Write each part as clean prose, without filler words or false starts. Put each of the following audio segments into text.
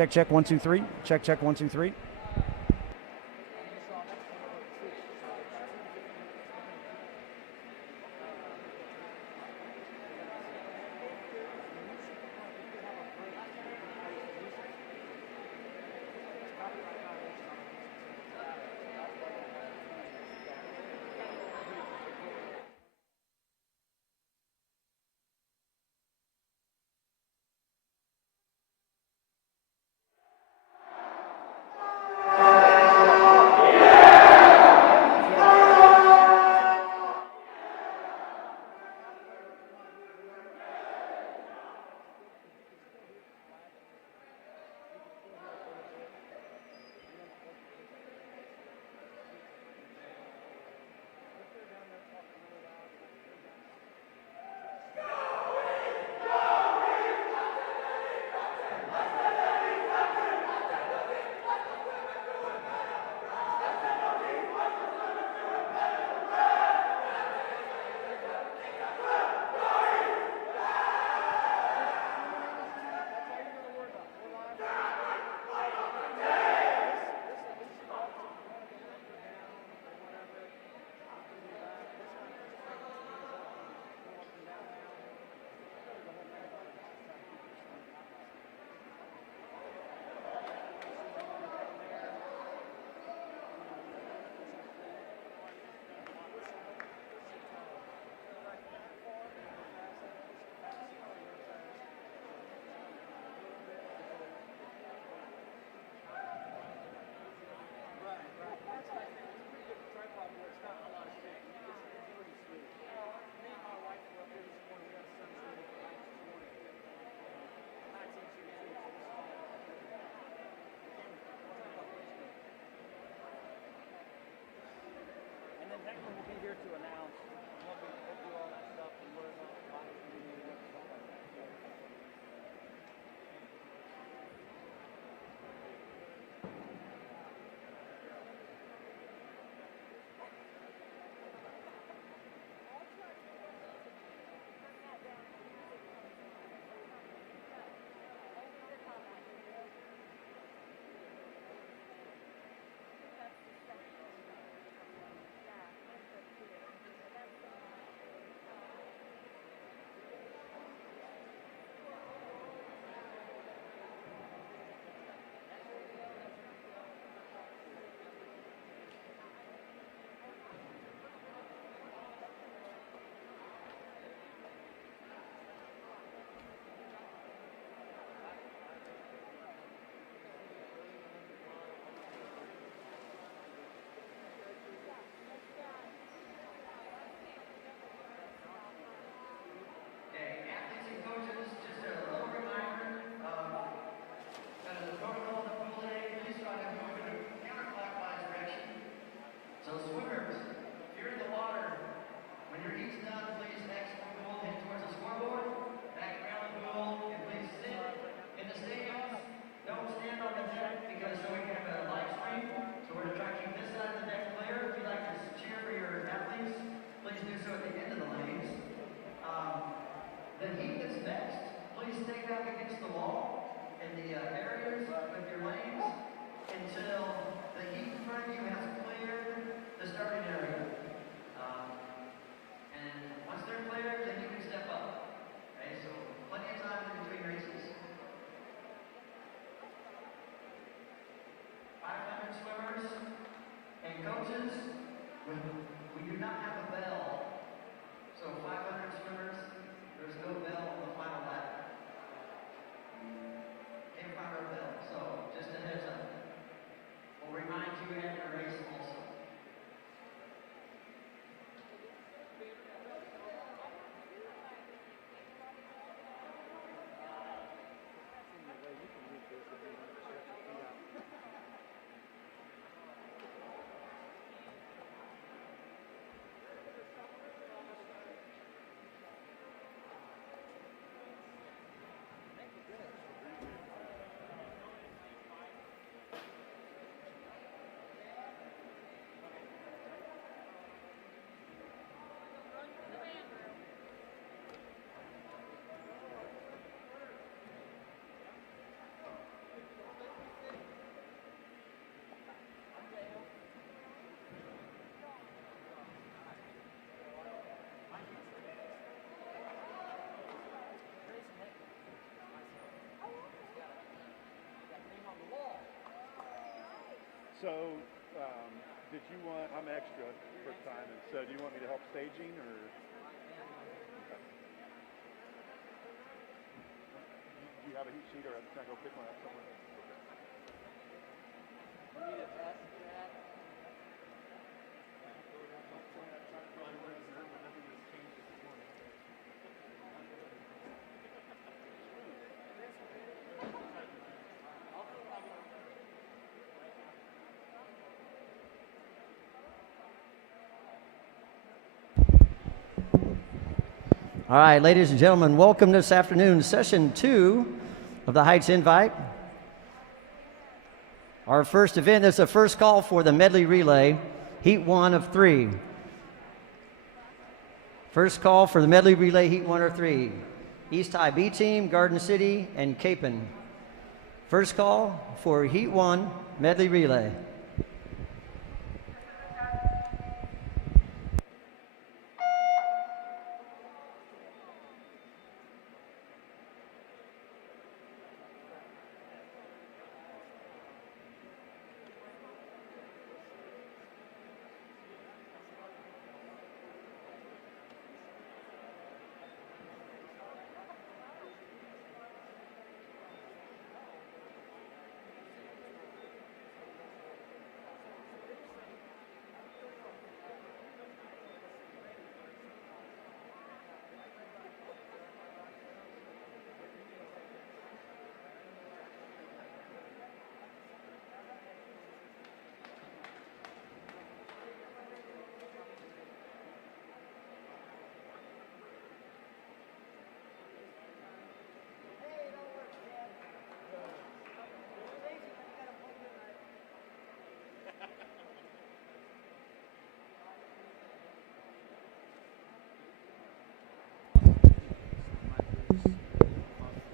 check, check, 1, 2, 3. Check, check, 1, 2, 3. So, did you want, I'm extra for time, and so do you want me to help staging, or? Okay. Do you have a heat sheet, or can I go pick one up somewhere? All right, ladies and gentlemen, welcome this afternoon, session 2 of the Heights Invite. Our first event is the first call for the Medley Relay, Heat 1 of 3. First call for the Medley Relay, Heat 1 of 3. East High B Team, Garden City, and Capon. First call for Heat 1, Medley Relay.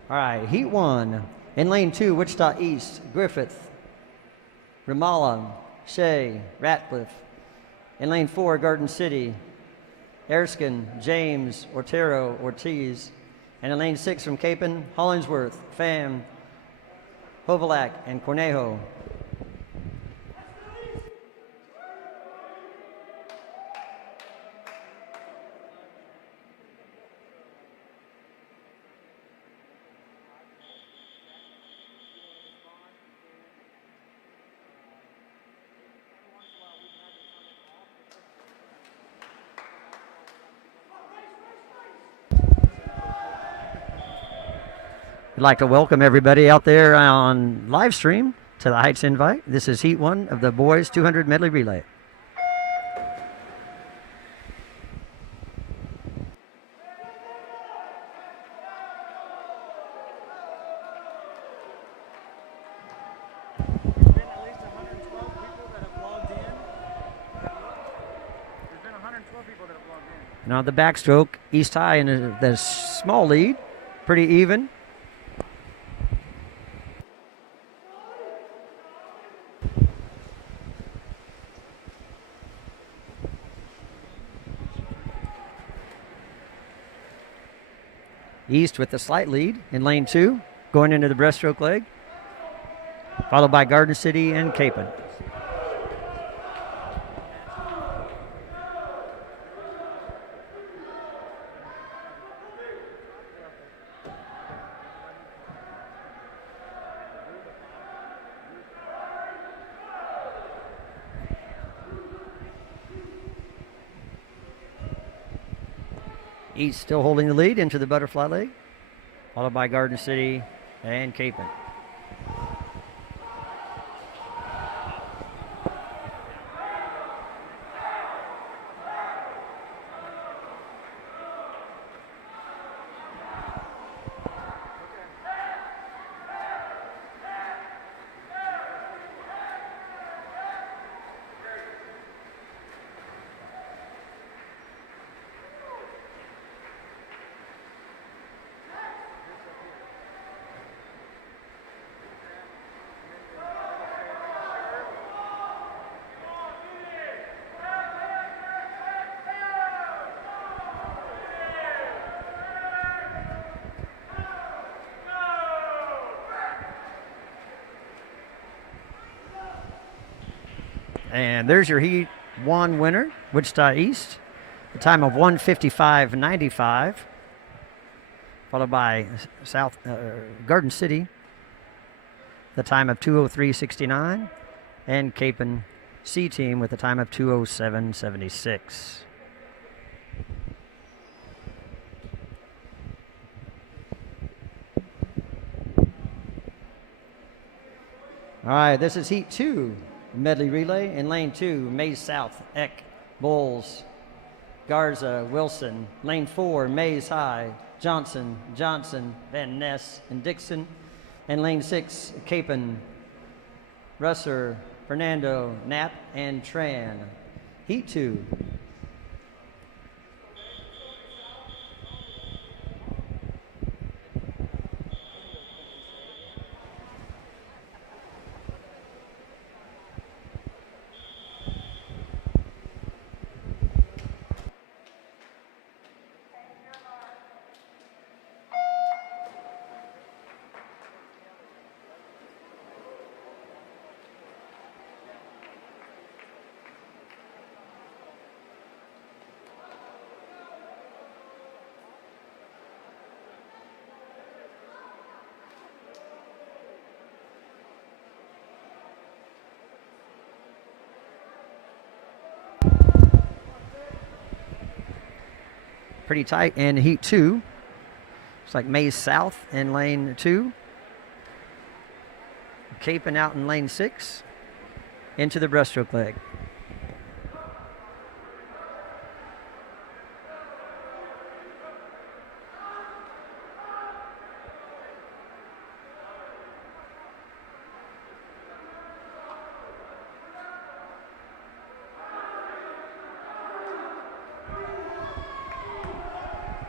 All right, Heat 1. In lane 2, Wichita East, Griffith, Ramallah, Shea, Ratcliffe. In lane 4, Garden City, Erskine, James, Otero, Ortiz. And in lane 6 from Capon, Hollingsworth, Pham, Hovalak, and Cornejo. I'd like to welcome everybody out there on live stream to the Heights Invite. This is Heat 1 of the Boys 200 Medley Relay. Now the backstroke, East High in the small lead, pretty even. East with the slight lead in lane 2, going into the breaststroke leg, followed by Garden City and Capon. East still holding the lead into the butterfly leg, followed by Garden City and Capon. And there's your Heat 1 winner, Wichita East. The time of 1:55.95, followed by Garden City, the time of 2:03.69, and Capon C Team with the time of 2:07.76. All right, this is Heat 2, Medley Relay. In lane 2, Mays South, Eck, Bowles, Garza, Wilson. Lane 4, Mays High, Johnson, Van Ness, and Dixon. And lane 6, Capon, Russer, Fernando, Knapp, and Tran. Heat 2. Pretty tight in Heat 2. Looks like Mays South in lane 2. Capon out in lane 6. Into the breaststroke leg.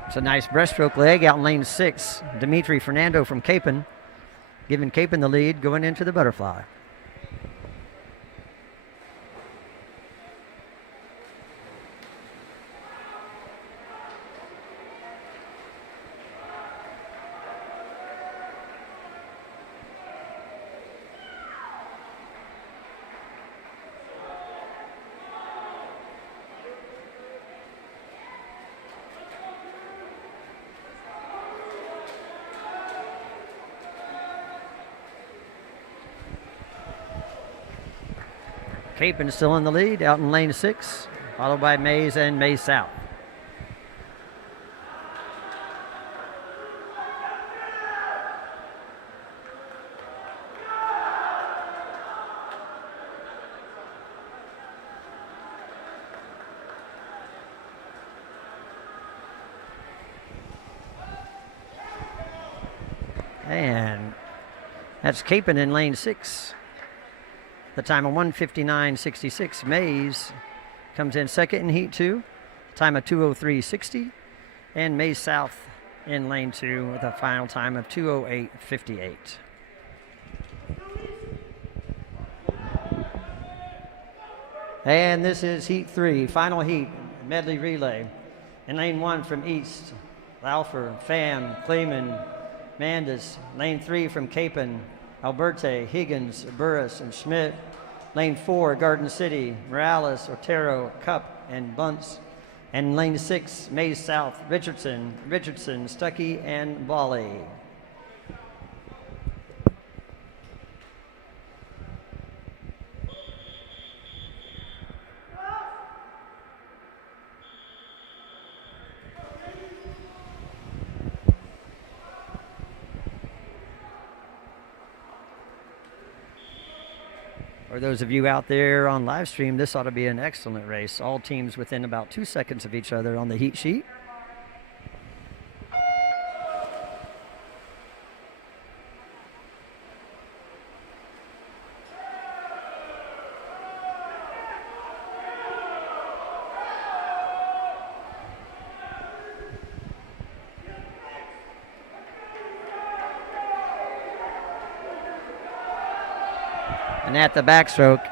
It's a nice breaststroke leg out in lane 6. Dimitri Fernando from Capon, giving Capon the lead going into the butterfly. Capon still in the lead out in lane 6, followed by Mays and Mays South. And that's Capon in lane 6. The time of 1:59.66. Mays comes in second in Heat 2. Time of 2:03.60. And Mays South in lane 2 with a final time of 2:08.58. And this is Heat 3, final heat, Medley Relay. In lane 1 from East, Laufer, Pham, Kleeman, Mandis. Lane 3 from Capon, Alberte, Higgins, Burris, and Schmidt. Lane 4, Garden City, Morales, Otero, Cup, and Bunce. And lane 6, Mays South, Richardson, Stuckey, and Bali. For those of you out there on live stream, this ought to be an excellent race. All teams within about 2 seconds of each other on the heat sheet. And at the backstroke,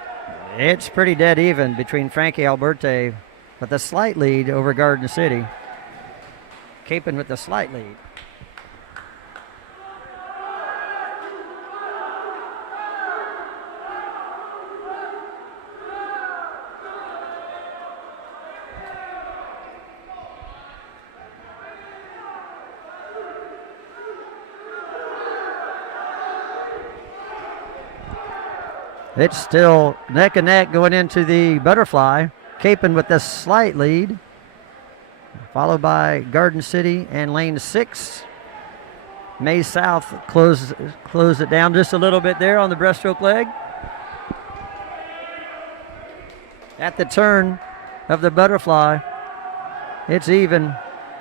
it's pretty dead even between Frankie Alberte with a slight lead over Garden City. Capon with the slight lead. It's still neck and neck going into the butterfly. Capon with a slight lead, followed by Garden City and lane 6. Mays South closed it down just a little bit there on the breaststroke leg. At the turn of the butterfly, it's even.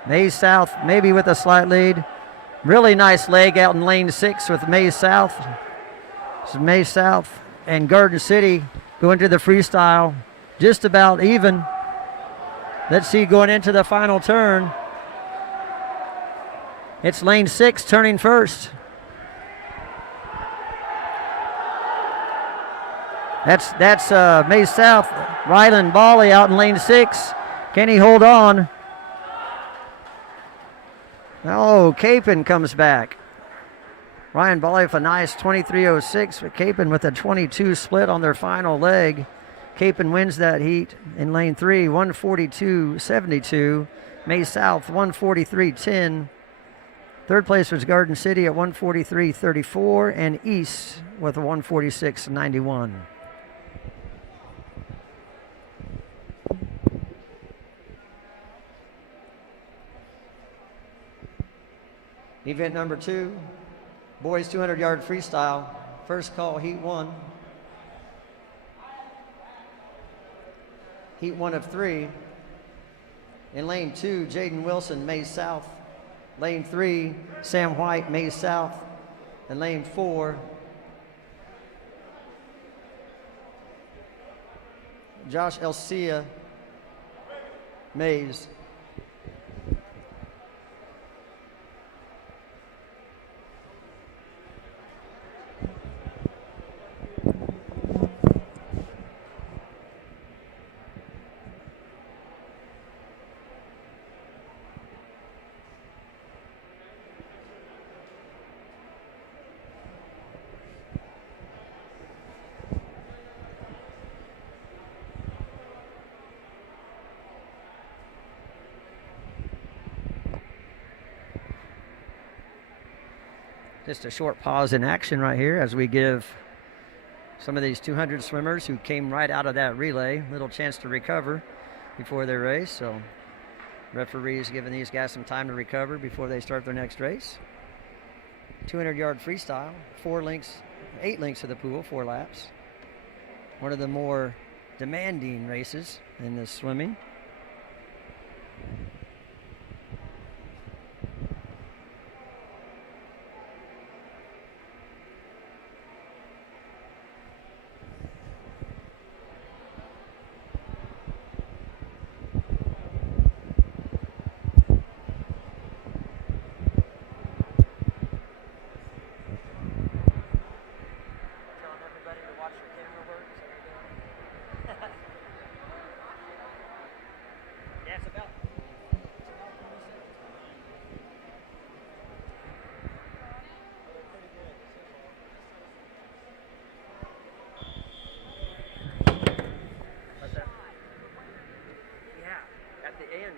Mays South maybe with a slight lead. Really nice leg out in lane 6 with Mays South. So Mays South and Garden City go into the freestyle just about even. Let's see going into the final turn. It's lane 6 turning first. That's Mays South. Ryland Bally out in lane 6. Can he hold on? Oh, Capon comes back. Ryan Bally with a nice 23.06, but Capon with a 22 split on their final leg. Capon wins that heat in lane 3, 142.72. Mays South, 143.10. Third place was Garden City at 143.34, and East with a 146.91. Event number 2, boys 200-yard freestyle. First call, heat 1. Heat 1 of 3. In lane 2, Jaden Wilson, Mays South. Lane 3, Sam White, Mays South. And lane 4, Josh Elsia, Mays. Just a short pause in action right here as we give some of these 200 swimmers who came right out of that relay a little chance to recover before their race. So referees giving these guys some time to recover before they start their next race. 200-yard freestyle, 8 links to the pool, 4 laps. One of the more demanding races in this swimming.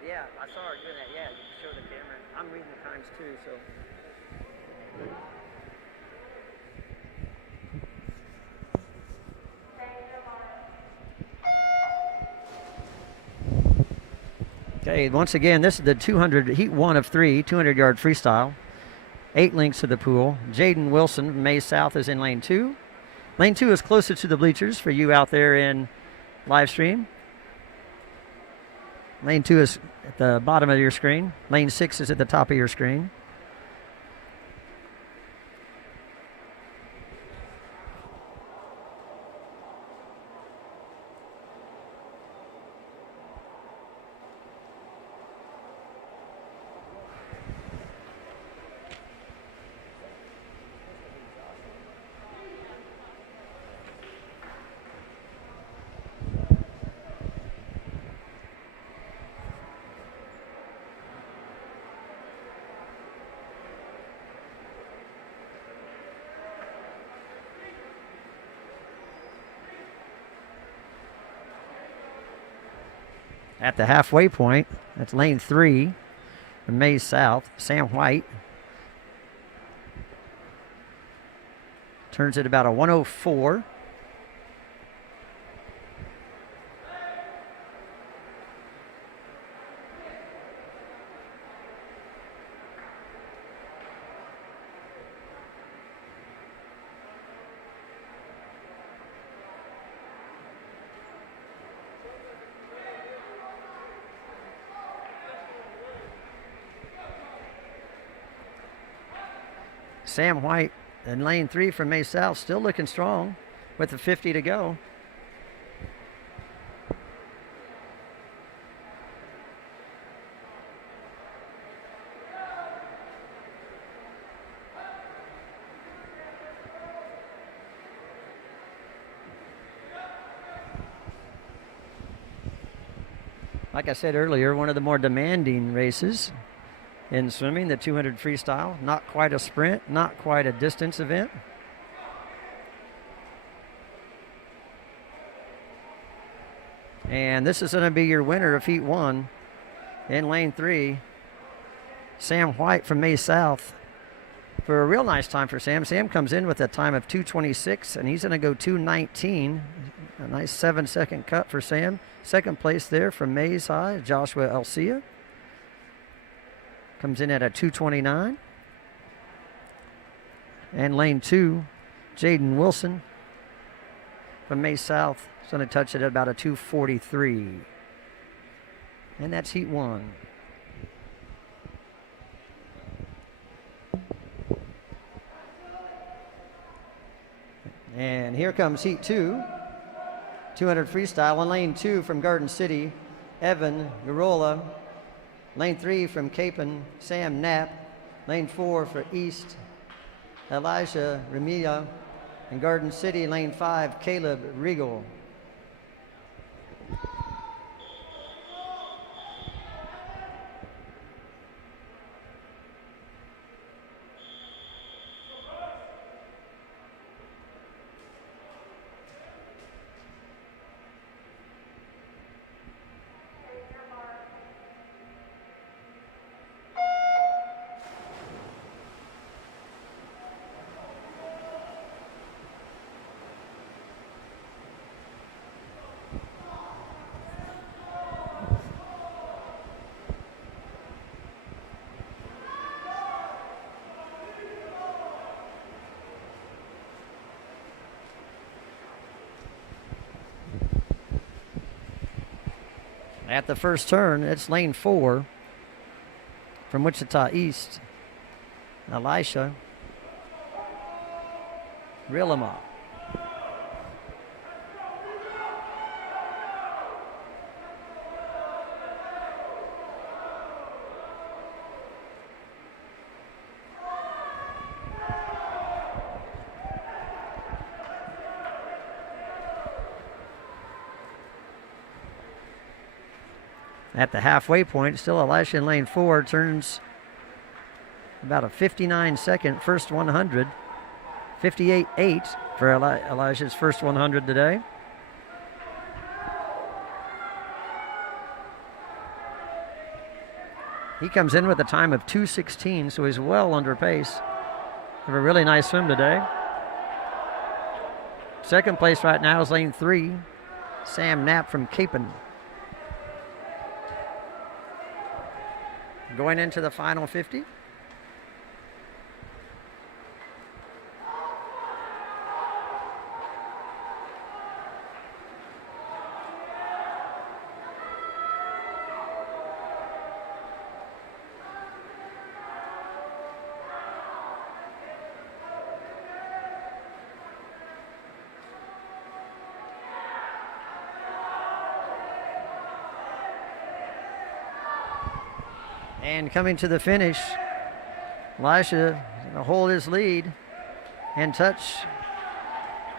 Yeah, I saw her doing that. Yeah, you can show the camera. I'm reading the times too, so. Okay, once again, this is the 200, heat 1 of 3, 200-yard freestyle. 8 links to the pool. Jaden Wilson, Mays South, is in lane 2. Lane 2 is closer to the bleachers for you out there in live stream. Lane 2 is at the bottom of your screen. Lane 6 is at the top of your screen. At the halfway point, that's lane 3 from Mays South, Sam White. Turns at about a 104. Sam White in lane 3 from May South, still looking strong with the 50 to go. Like I said earlier, one of the more demanding races in swimming, the 200 freestyle. Not quite a sprint, not quite a distance event. And this is going to be your winner of Heat 1 in lane 3, Sam White from May South. For a real nice time for Sam. Sam comes in with a time of 2:26, and he's going to go 2:19. A nice 7-second cut for Sam. Second place there from Mays High, Joshua Elcia. Comes in at a 2:29. And lane 2, Jaden Wilson from May South is going to touch it at about a 2:43. And that's Heat 1. And here comes Heat 2, 200 freestyle. In lane 2 from Garden City, Evan Garola. Lane 3 from Capon, Sam Knapp. Lane 4 for East, Elijah Remilla. And Garden City, lane 5, Caleb Regal. At the first turn, it's lane 4 from Wichita East, Elisha Rilama. At the halfway point, still Elisha in lane 4, turns about a 59-second first 100. 58.8 for Elisha's first 100 today. He comes in with a time of 2:16, so he's well under pace. Have a really nice swim today. Second place right now is lane 3, Sam Knapp from Capon. Going into the final 50. And coming to the finish, Elisha going to hold his lead and touch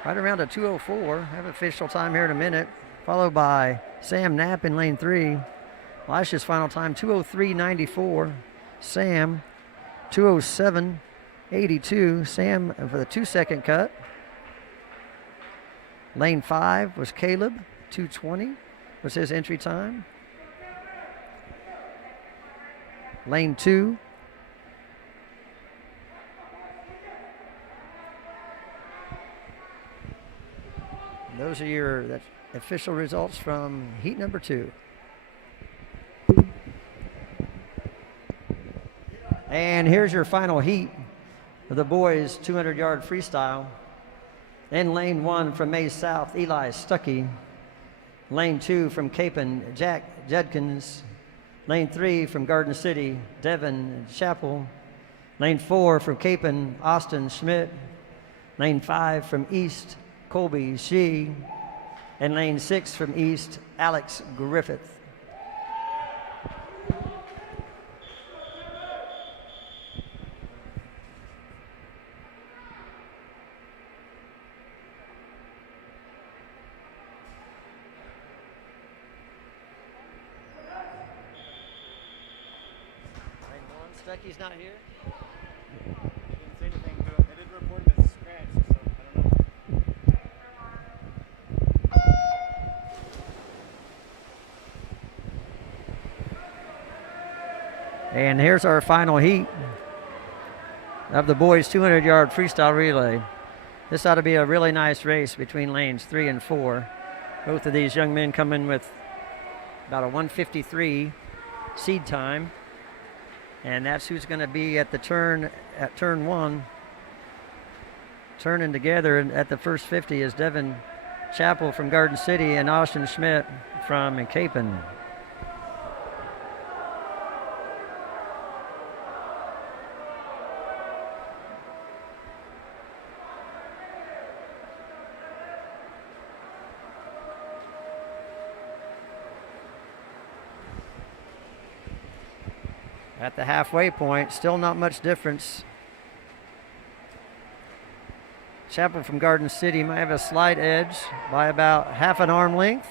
right around a 2:04. Have official time here in a minute, followed by Sam Knapp in lane 3. Elisha's final time 2:03.94. Sam 2:07.82. Sam for the 2-second cut. Lane 5 was Caleb, 2:20 was his entry time. Lane 2. Those are your official results from heat number 2. And here's your final heat of the boys 200-yard freestyle. In lane 1 from Mays South, Eli Stuckey. Lane 2 from Capon, Jack Judkins. Lane 3 from Garden City, Devin Chappell. Lane 4 from Capon, Austin Schmidt. Lane 5 from East, Colby Shee. And lane 6 from East, Alex Griffith. Stucky's not here. Didn't say anything to him. They didn't report him as scratched, so I don't know. And here's our final heat of the boys 200-yard freestyle relay. This ought to be a really nice race between lanes 3 and 4. Both of these young men come in with about a 1:53 seed time. And that's who's going to be at the turn, at turn 1. Turning together at the first 50 is Devin Chappell from Garden City and Austin Schmidt from Capon. At the halfway point, still not much difference. Chappell from Garden City might have a slight edge by about half an arm length.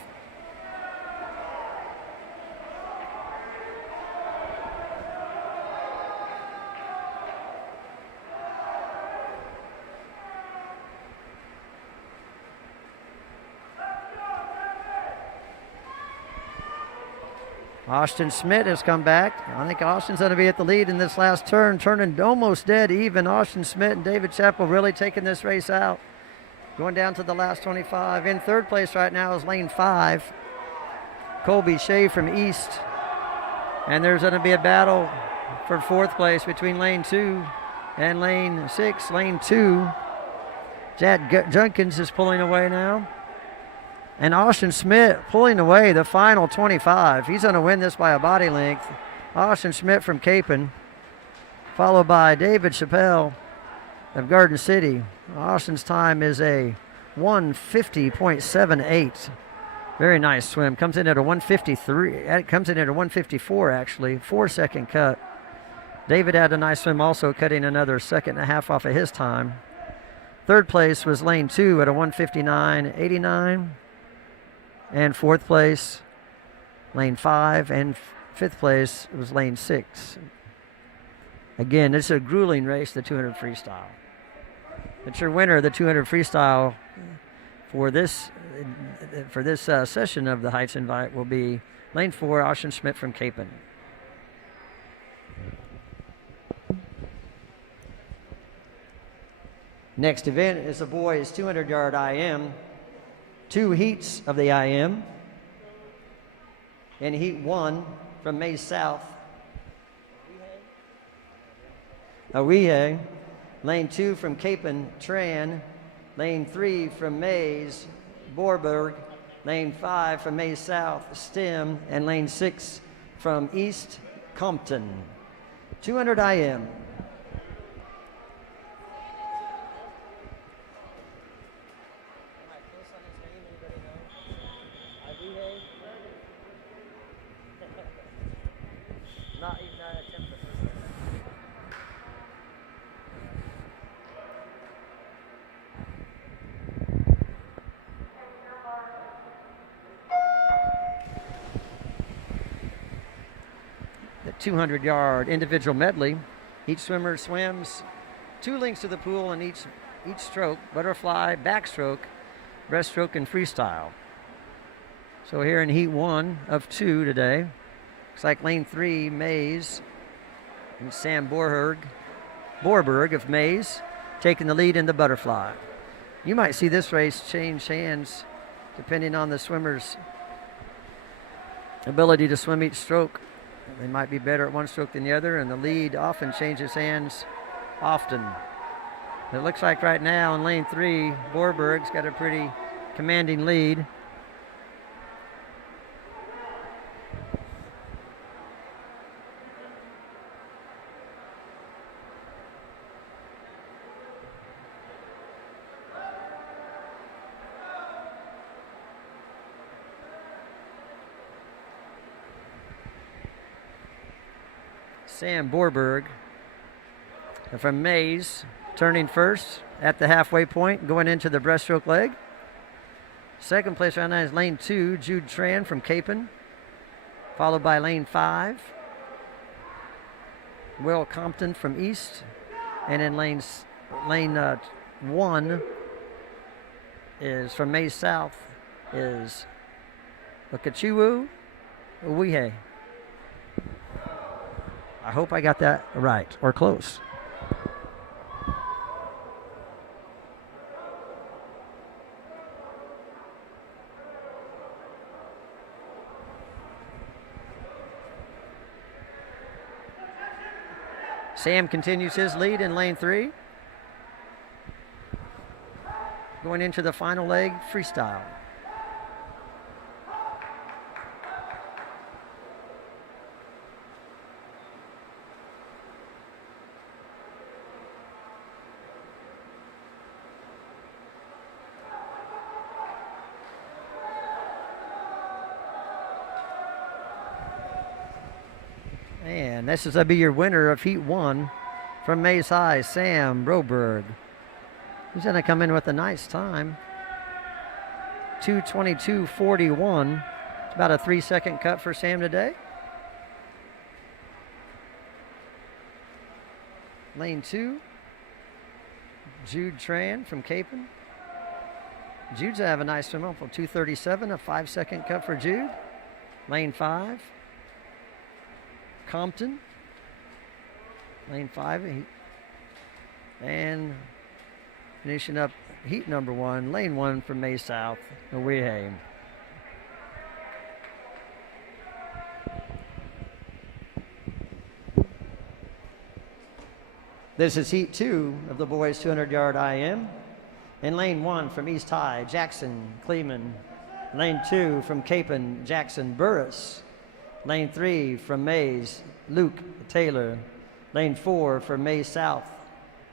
Austin Schmidt has come back. I think Austin's going to be at the lead in this last turn, turning almost dead even. Austin Schmidt and David Chappell really taking this race out. Going down to the last 25. In third place right now is lane 5, Colby Shea from East. And there's going to be a battle for fourth place between lane 2 and lane 6. Lane 2, Chad Junkins is pulling away now. And Austin Schmidt pulling away the final 25. He's going to win this by a body length. Austin Schmidt from Capon, followed by David Chappell of Garden City. Austin's time is a 1:50.78. Very nice swim. Comes in at a 1:53. It comes in at a 1:54 actually. 4-second cut. David had a nice swim also, cutting another second and a half off of his time. Third place was lane 2 at a 1:59.89. And fourth place, lane 5, and fifth place was lane 6. Again, it's a grueling race, the 200 freestyle. But your winner of the 200 freestyle for this session of the Heights Invite will be lane 4, Austin Schmidt from Capon. Next event is the boys 200-yard IM. 2 heats of the IM. In heat 1 from Mays South, Awihe. Lane 2 from Capon, Tran. Lane 3 from Mays, Borberg. Lane 5 from Mays South, Stem. And lane 6 from East, Compton. 200 IM. The 200-yard individual medley. Each swimmer swims 2 lengths to the pool in each stroke: butterfly, backstroke, breaststroke, and freestyle. So here in heat 1 of 2 today, looks like lane 3, Mays, and Sam Borberg of Mays taking the lead in the butterfly. You might see this race change hands depending on the swimmer's ability to swim each stroke. They might be better at one stroke than the other, and the lead often changes hands often. It looks like right now in lane 3, Borberg's got a pretty commanding lead. Sam Borberg. And from Mays, turning first at the halfway point, going into the breaststroke leg. Second place right now is lane 2, Jude Tran from Capon, followed by lane 5, Will Compton from East, and in lane 1 is from Mays South is Okachiwu Uwihe. I hope I got that right or close. Sam continues his lead in lane 3. Going into the final leg, freestyle. And this is going to be your winner of Heat 1 from Mays High, Sam Broberg. He's going to come in with a nice time. 2:22.41. It's about a 3-second cut for Sam today. Lane 2, Jude Tran from Capon. Jude's going to have a nice swim up for 2:37, a 5-second cut for Jude. Lane 5, Compton. Lane 5, and finishing up heat number 1, lane 1 from May South, Uwihe. This is heat 2 of the boys 200-yard IM. In lane 1 from East High, Jackson Kleeman. Lane 2 from Capon, Jackson Burris. Lane 3 from Mays, Luke Taylor. Lane 4 from Mays South,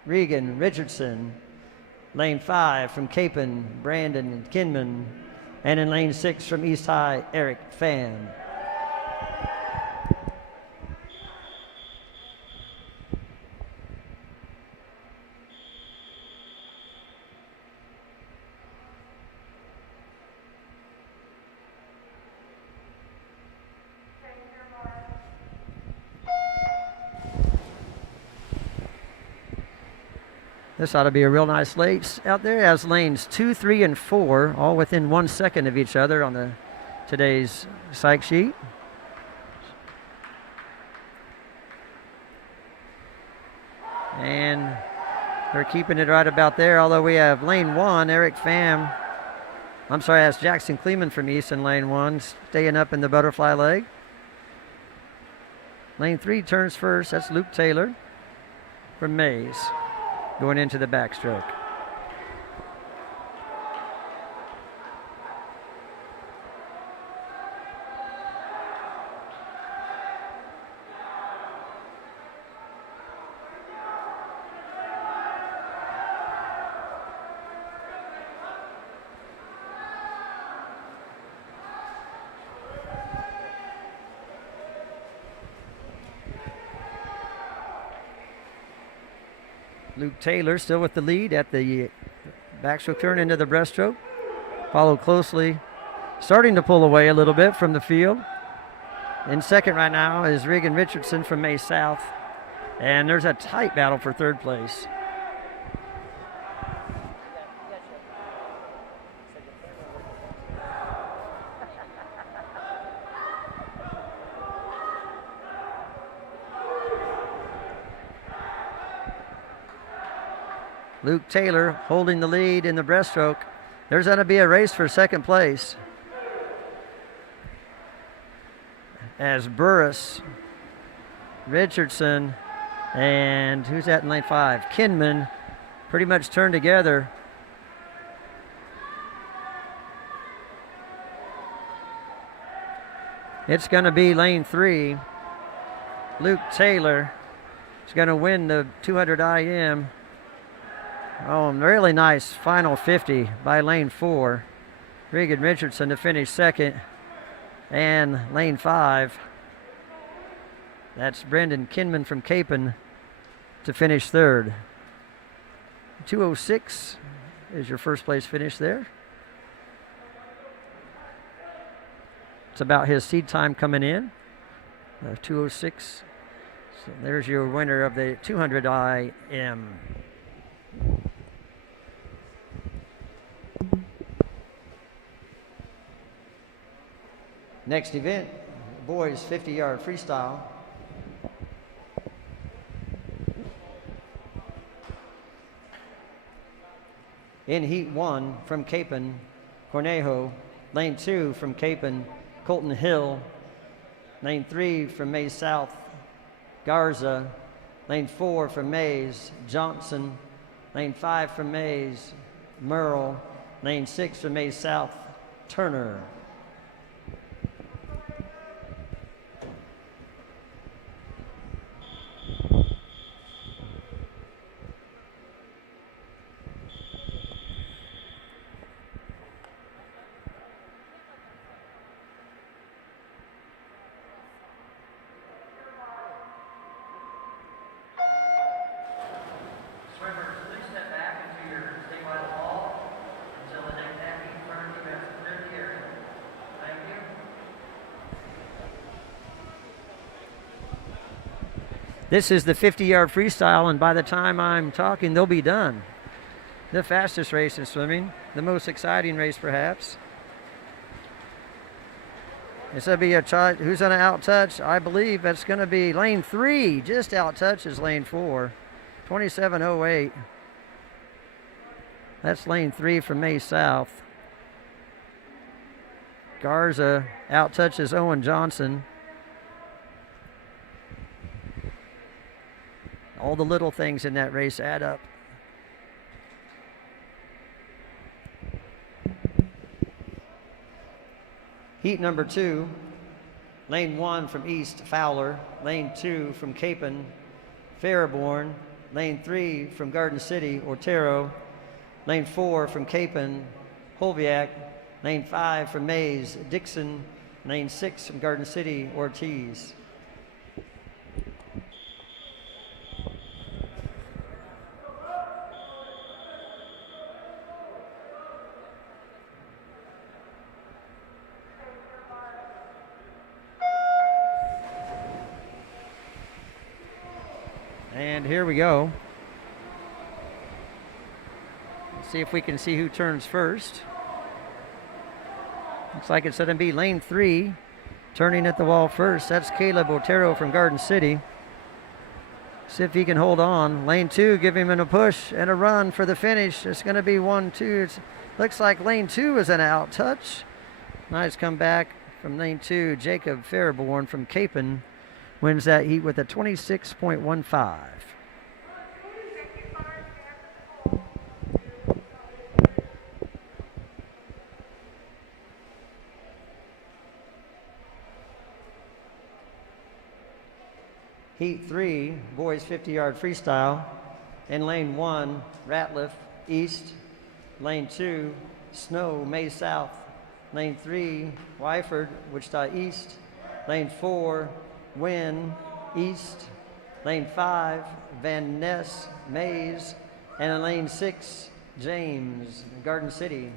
Regan Richardson. Lane 5 from Capon, Brandon Kinman. And in lane 6 from East High, Eric Pham. This ought to be a real nice race out there, as lanes 2, 3, and 4 all within 1 second of each other on the today's psych sheet. And they're keeping it right about there, although we have lane 1, Eric Pham. I'm sorry, that's Jackson Kleeman from East in lane 1, staying up in the butterfly leg. Lane 3 turns first, that's Luke Taylor from Mays, going into the backstroke. Luke Taylor still with the lead at the backstroke turn into the breaststroke. Followed closely, starting to pull away a little bit from the field. In second right now is Regan Richardson from May South. And there's a tight battle for third place. Luke Taylor holding the lead in the breaststroke. There's going to be a race for second place, as Burris, Richardson, and who's that in lane 5? Kinman pretty much turn together. It's going to be lane 3. Luke Taylor is going to win the 200 IM. Oh, really nice final 50 by lane 4. Regan Richardson to finish second. And lane 5 That's Brendan Kinman from Capon to finish third. 2:06 is your first place finish there. It's about his seed time coming in. 2:06. So there's your winner of the 200 IM. Next event, boys 50-yard freestyle. In heat 1 from Capon, Cornejo. Lane 2 from Capon, Colton Hill. Lane 3 from Mays South, Garza. Lane 4 from Mays, Johnson. Lane 5 from Mays, Merle. Lane 6 from Mays South, Turner. This is the 50-yard freestyle, and by the time I'm talking, they'll be done. The fastest race in swimming, the most exciting race perhaps. It's going to be who's going to out-touch? I believe that's going to be lane 3. Just out-touches lane 4. 27:08. That's lane 3 from May South. Garza out-touches Owen Johnson. All the little things in that race add up. Heat number 2, lane 1 from East, Fowler. Lane 2 from Capon, Fairborn. Lane 3 from Garden City, Otero. Lane 4 from Capon, Holviak. Lane 5 from Mays, Dixon. Lane 6 from Garden City, Ortiz. And here we go. Let's see if we can see who turns first. Looks like it's going to be lane 3 turning at the wall first. That's Caleb Otero from Garden City. See if he can hold on. Lane 2, give him a push and a run for the finish. It's going to be 1-2. Looks like lane 2 is an out touch. Nice comeback from lane 2. Jacob Fairborn from Capon wins that heat with a 26.15. Heat 3, boys 50-yard freestyle. In lane 1, Ratliff, East. Lane 2, Snow, May South. Lane 3, Wyford, Wichita East. Lane 4, Wynn, East. Lane 5, Van Ness, Mays. And in lane 6, James, Garden City.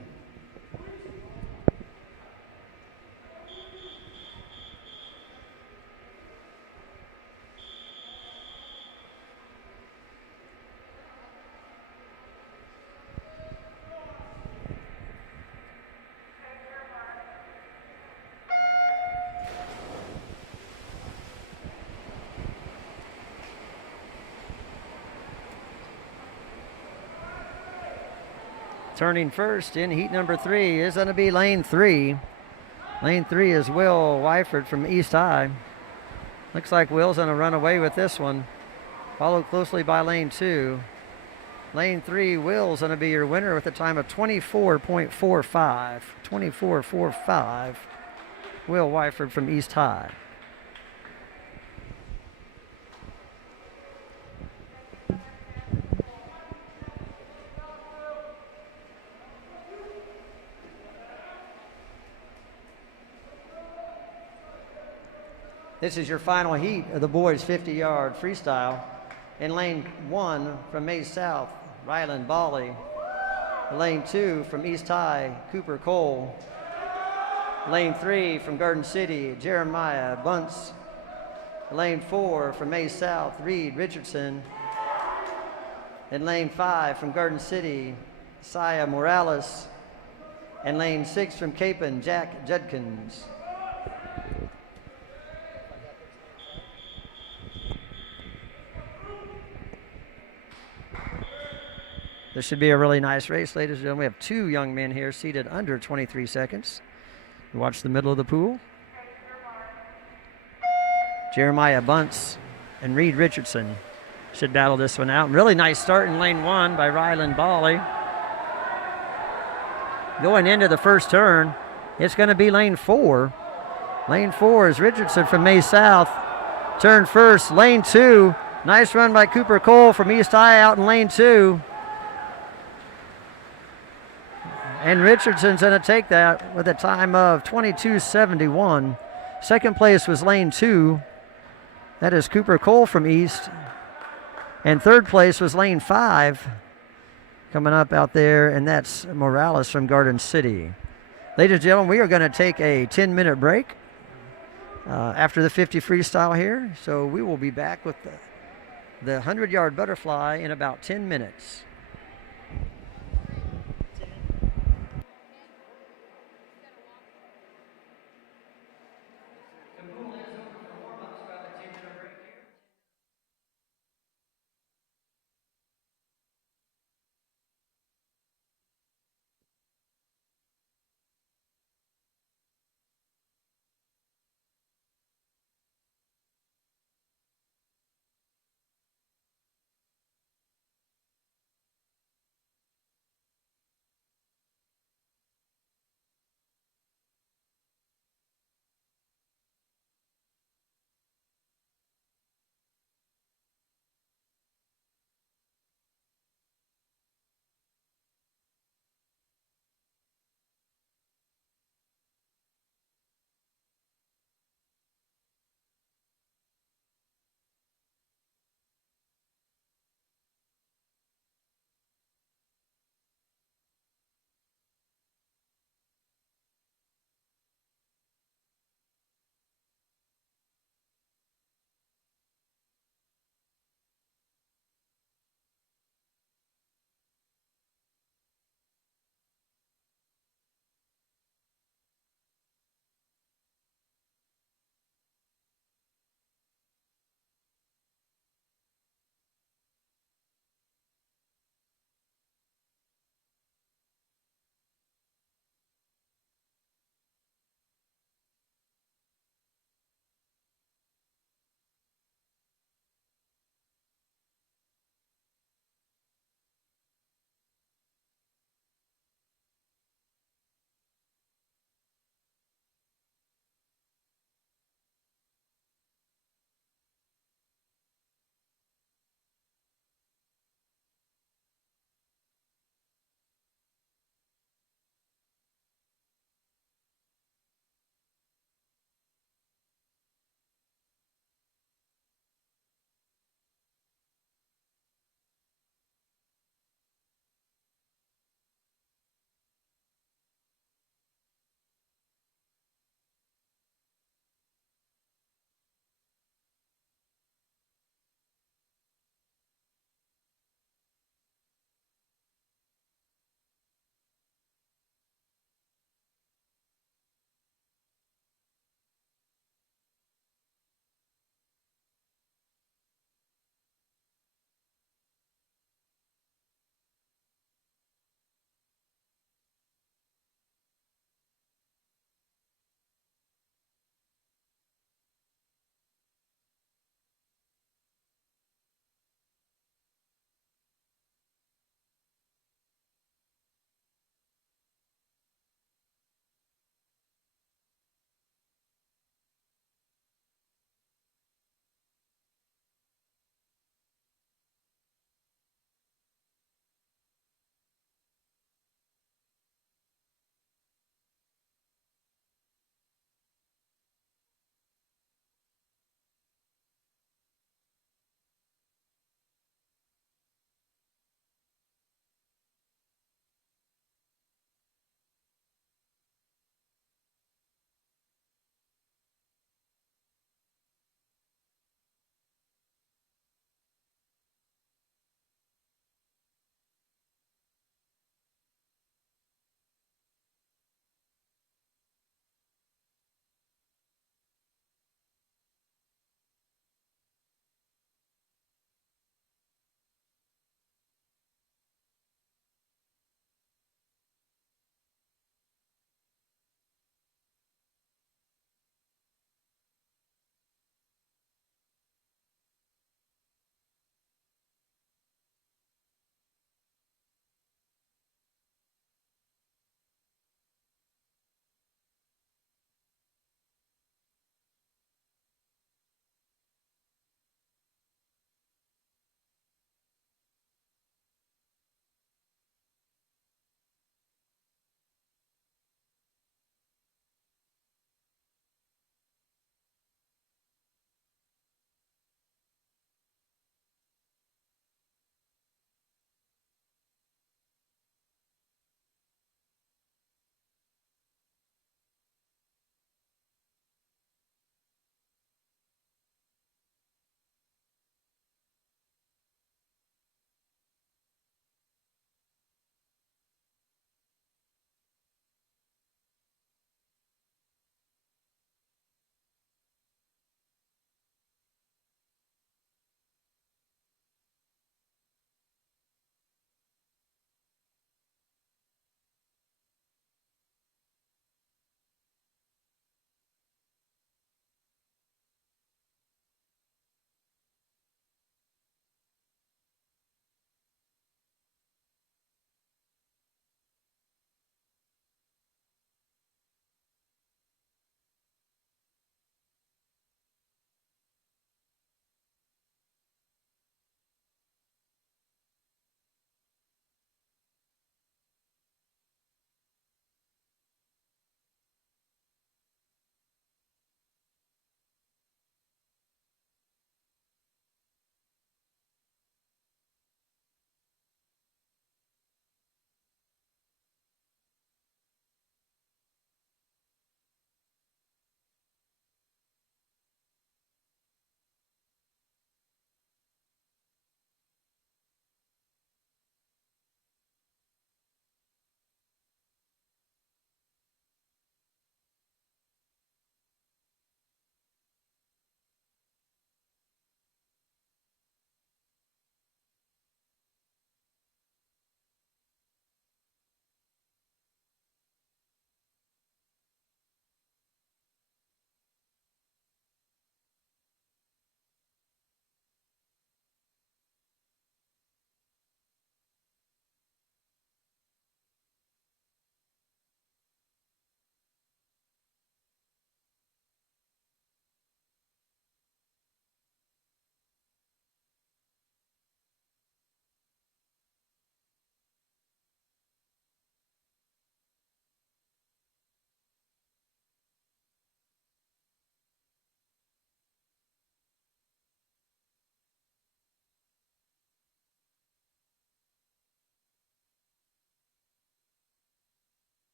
Turning first in heat number 3 is going to be lane 3. Lane 3 is Will Wyford from East High. Looks like Will's going to run away with this one. Followed closely by lane 2. Lane 3, Will's going to be your winner with a time of 24.45. 24.45. Will Wyford from East High. This is your final heat of the boys 50-yard freestyle. In lane 1 from Mays South, Ryland Bawley. Lane 2 from East High, Cooper Cole. Lane 3 from Garden City, Jeremiah Bunce. Lane 4 from Mays South, Reed Richardson. In lane 5 from Garden City, Saya Morales. And lane 6 from Capon, Jack Judkins. This should be a really nice race, ladies and gentlemen. We have 2 young men here seated under 23 seconds. You watch the middle of the pool. Jeremiah Bunce and Reed Richardson should battle this one out. Really nice start in lane 1 by Ryland Bawley. Going into the first turn, it's going to be lane 4. Lane 4 is Richardson from Mays South. Turn first, lane 2. Nice run by Cooper Cole from East High out in lane 2. And Richardson's going to take that with a time of 22:71. Second place was lane 2. That is Cooper Cole from East. And third place was lane 5 coming up out there, and that's Morales from Garden City. Ladies and gentlemen, we are going to take a 10-minute break after the 50 freestyle here. So we will be back with the 100-yard butterfly in about 10 minutes.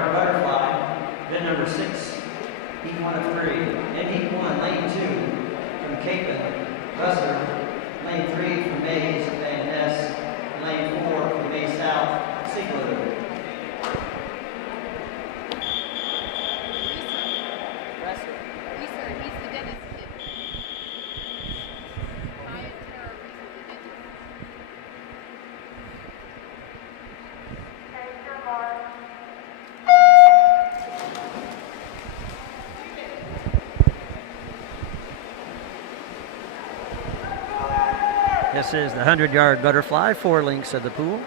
100-yard butterfly. Then number 6, heat 1 of 3. In heat 1, lane 2 from Capon, Russer. Lane 3 from Mays, Van Ness. Lane 4 from Mays South, Sigler. He's the dentist kid. I and Tara, the dentist. This is the 100-yard butterfly, 4 links of the pool.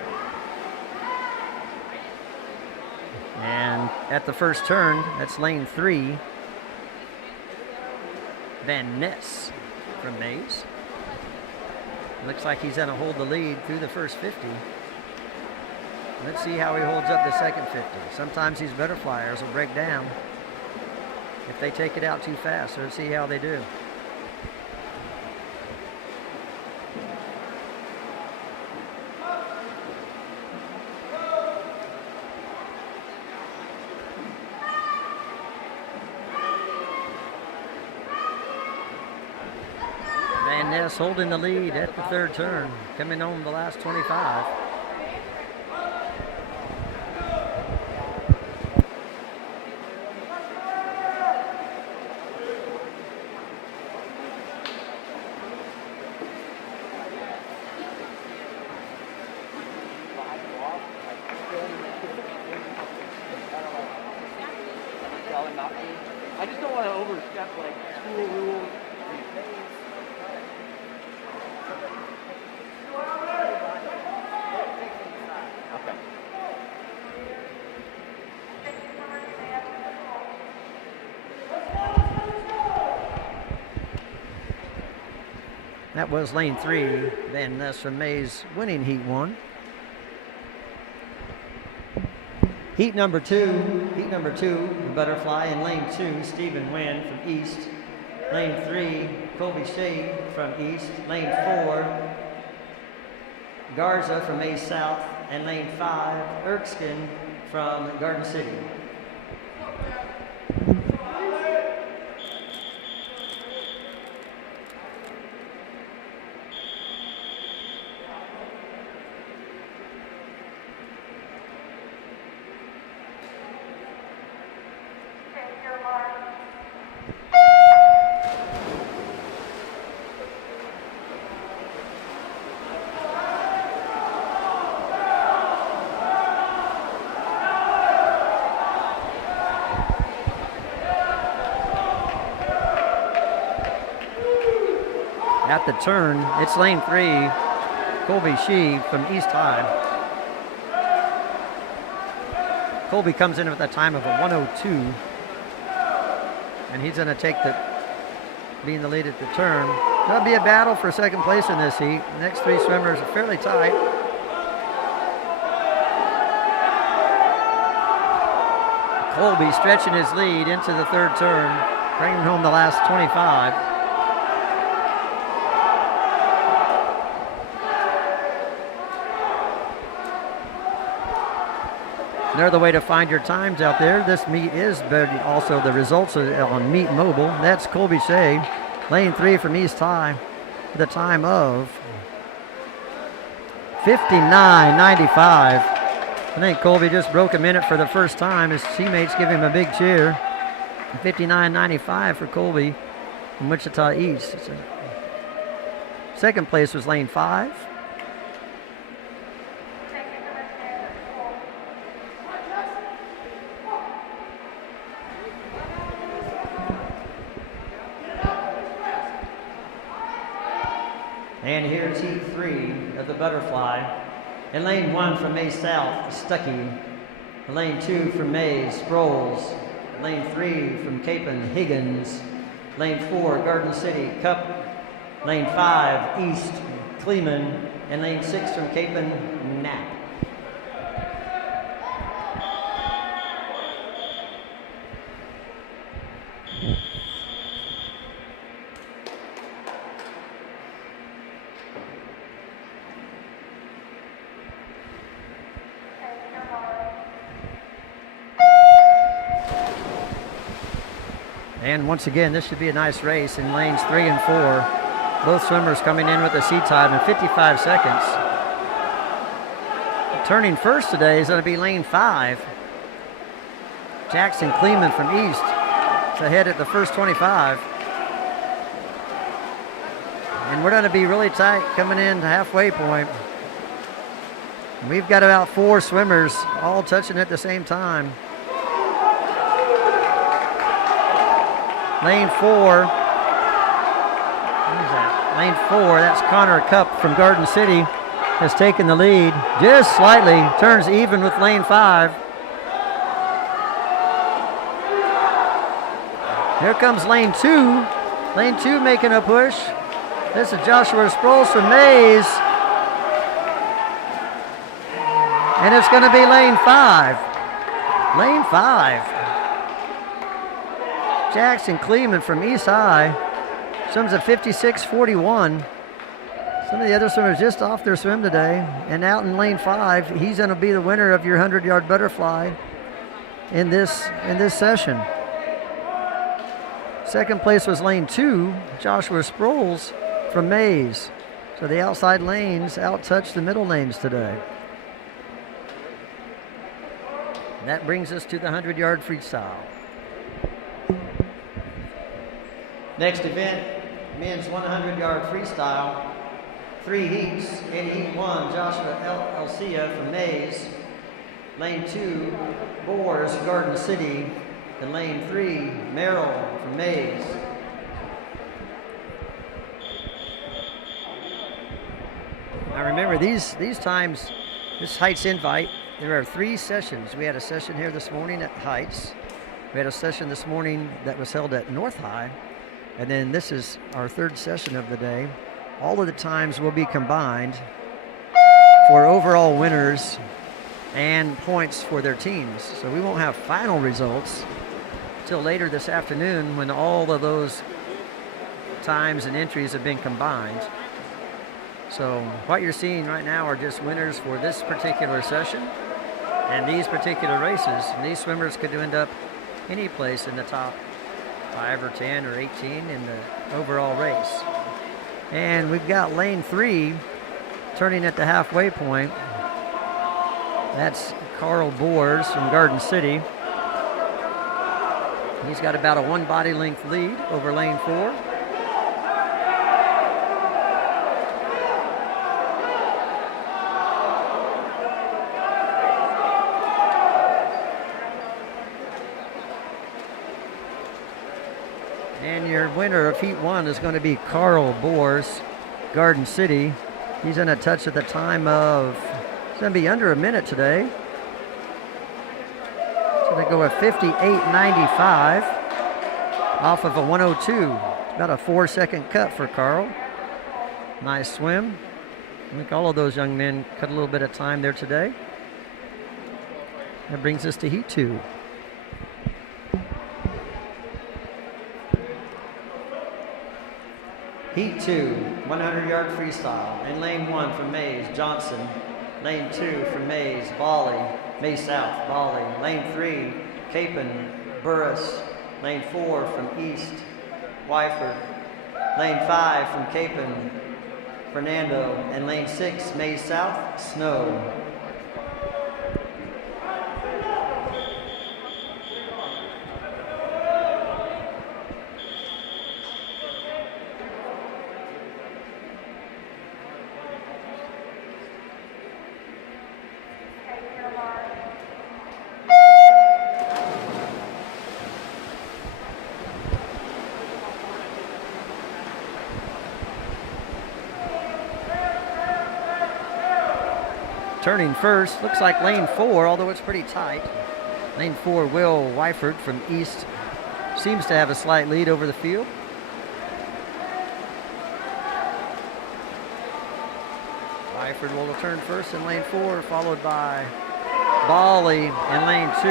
And at the first turn, that's lane 3. Van Ness from Mays. Looks like he's going to hold the lead through the first 50. Let's see how he holds up the second 50. Sometimes these butterflyers will break down if they take it out too fast. So let's see how they do. Van Ness holding the lead at the third turn, coming home the last 25. I just don't want to overstep like school rules. Okay. That was lane 3, Van Ness from Mays winning heat 1. Heat number 2, the butterfly in lane 2, Stephen Wynn from East. Lane 3, Colby Shade from East. Lane 4, Garza from Mays South. And lane 5, Erskine from Garden City. At the turn, it's lane 3, Colby Shee from East High. Colby comes in with a time of a 1:02, and he's going to take being the lead at the turn. There'll be a battle for second place in this heat. The next 3 swimmers are fairly tight. Colby stretching his lead into the third turn, bringing home the last 25. They're the way to find your times out there. This meet is also the results on Meet Mobile. That's Colby Shea, lane 3 from East High, with a time of 59.95. I think Colby just broke a minute for the first time. His teammates give him a big cheer. 59.95 for Colby from Wichita East. Second place was lane 5. And here's heat 3 of the butterfly. In lane 1 from Mays South, Stuckey. Lane 2 from Mays, Sproles. Lane 3 from Capon, Higgins. Lane 4, Garden City, Cup. Lane 5, East, Kleeman. And lane 6 from Capon, Knapp. And once again, this should be a nice race in lanes 3 and 4. Both swimmers coming in with a seat time in 55 seconds. Turning first today is going to be lane 5. Jackson Kleeman from East is ahead at the first 25. And we're going to be really tight coming in to halfway point. We've got about 4 swimmers all touching at the same time. Lane 4. What is that? Lane 4, that's Connor Cup from Garden City, has taken the lead just slightly, turns even with lane 5. Here comes lane 2. Lane 2 making a push. This is Joshua Sproles from Mays. And it's going to be lane 5. Lane 5. Jackson Kleeman from East High swims at 56.41. Some of the other swimmers just off their swim today. And out in lane 5, he's going to be the winner of your 100-yard butterfly in this session. Second place was lane 2, Joshua Sproles from Mays. So the outside lanes out-touched the middle lanes today. And that brings us to the 100-yard freestyle. Next event, men's 100-yard freestyle. 3 heats. In heat 1, Joshua Elcia from Mays. Lane 2, Boers, Garden City. And lane 3, Merrill from Mays. Now remember, these times, this Heights invite, there are 3 sessions. We had a session here this morning at Heights. We had a session this morning that was held at North High. And then this is our 3rd session of the day. All of the times will be combined for overall winners and points for their teams. So we won't have final results till later this afternoon when all of those times and entries have been combined. So what you're seeing right now are just winners for this particular session and these particular races. And these swimmers could end up any place in the top 5 or 10 or 18 in the overall race. And we've got lane 3 turning at the halfway point. That's Carl Boers from Garden City. He's got about a 1 body length lead over lane 4. And your winner of heat 1 is going to be Carl Boers, Garden City. He's in a touch at the time of, it's going to be under a minute today. It's going to go at 58.95 off of a 102. About a 4-second cut for Carl. Nice swim. I think all of those young men cut a little bit of time there today. That brings us to heat 2. Heat 2, 100-yard freestyle. In lane 1 from Mays, Johnson. Lane 2 from Mays, Bali. Mays South, Bali. Lane 3, Capon, Burris. Lane 4 from East, Wyford. Lane 5 from Capon, Fernando. And lane 6, Mays South, Snow. Turning first, looks like lane 4, although it's pretty tight. Lane 4, Will Wyford from East, seems to have a slight lead over the field. Wyford will turn first in lane 4, followed by Bali in lane 2,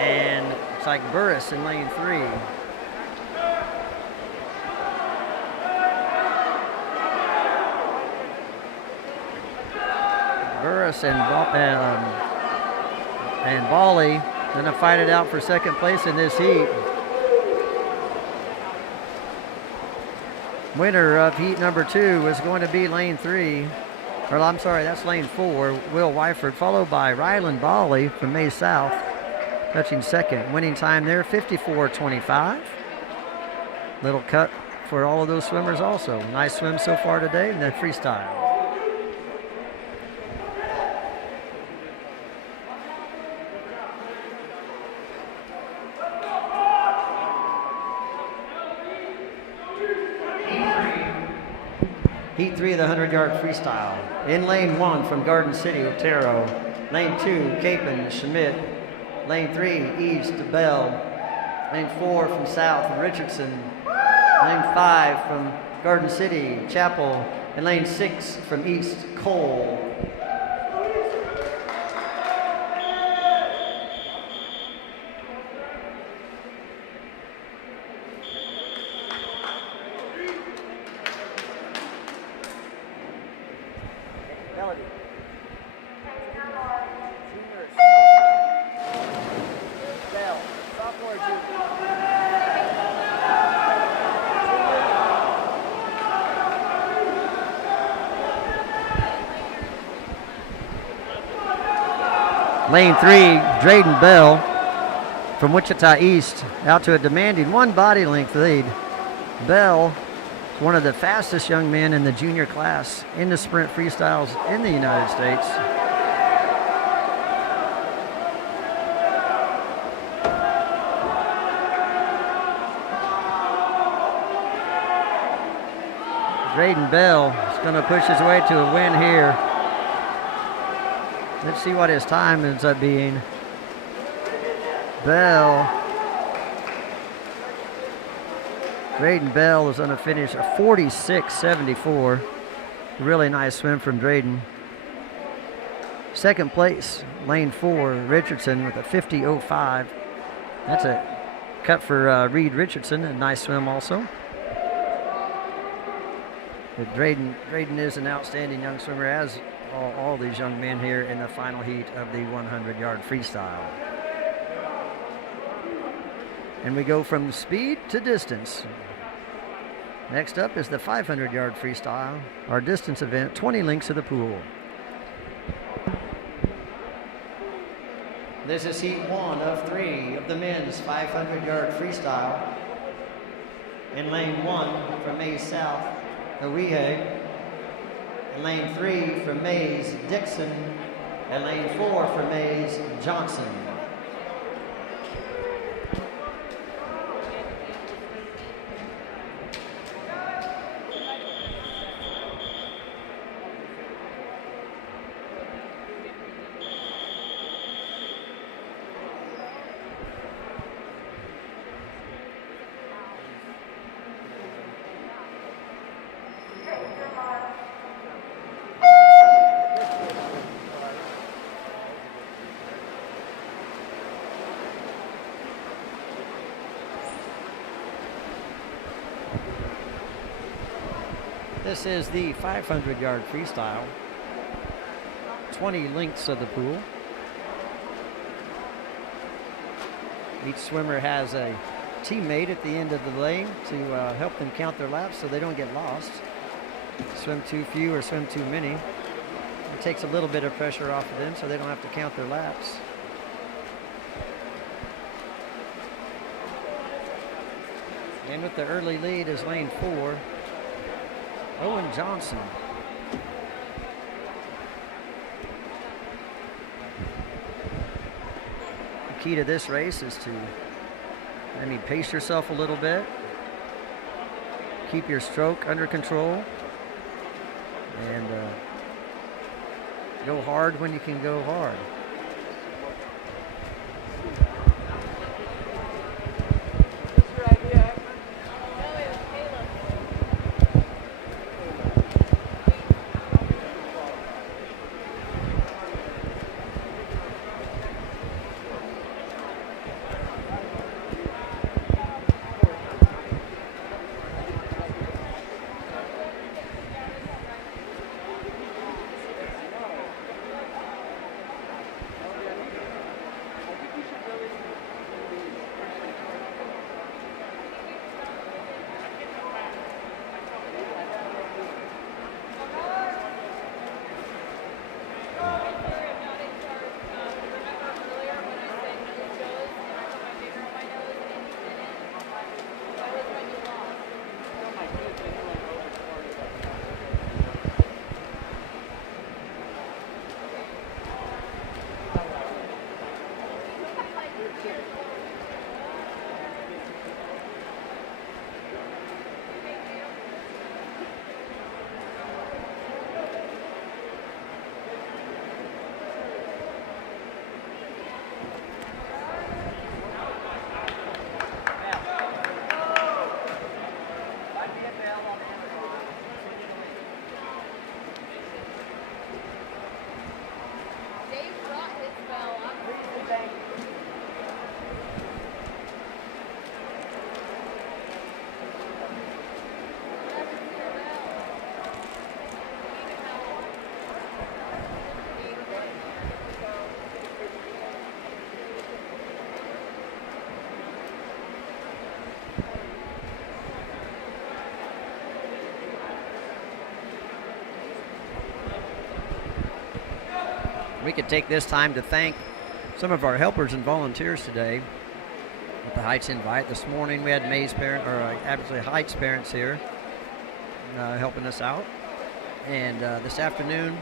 and it's like Burris in lane 3. Burris and Bali gonna fight it out for second place in this heat. Winner of heat number 2 is going to be lane 3. Or I'm sorry, that's lane 4, Will Wyford, followed by Ryland Bali from May South, touching second. Winning time there, 54:25. Little cut for all of those swimmers also. Nice swim so far today in the freestyle. Heat 3 of the 100-yard freestyle. In lane 1 from Garden City, Otero. Lane 2, Capon, Schmidt. Lane 3, East, Bell. Lane 4 from South, Richardson. Lane 5 from Garden City, Chapel. And lane 6 from East, Cole. Lane 3, Drayden Bell from Wichita East, out to a demanding 1 body length lead. Bell, one of the fastest young men in the junior class in the sprint freestyles in the United States. Drayden Bell is going to push his way to a win here. Let's see what his time ends up being. Drayden Bell is going to finish a 46.74. Really nice swim from Drayden. Second place, lane 4, Richardson with a 50.05. That's a cut for Reed Richardson, a nice swim also. But Drayden is an outstanding young swimmer, as all these young men here in the final heat of the 100-yard freestyle. And we go from speed to distance. Next up is the 500-yard freestyle, our distance event, 20 links of the pool. This is heat 1 of 3 of the men's 500-yard freestyle. In lane 1 from Mays South, Owihe. In lane 3 from Mays, Dixon. And lane 4 from Mays, Johnson. This is the 500-yard freestyle. 20 lengths of the pool. Each swimmer has a teammate at the end of the lane to help them count their laps so they don't get lost. Swim too few or swim too many. It takes a little bit of pressure off of them so they don't have to count their laps. And with the early lead is lane 4, Owen Johnson. The key to this race is to, pace yourself a little bit. Keep your stroke under control. And go hard when you can go hard. we could take this time to thank some of our helpers and volunteers today with the Heights Invite. This morning we had Mays parent, or actually Heights parents here helping us out. And this afternoon,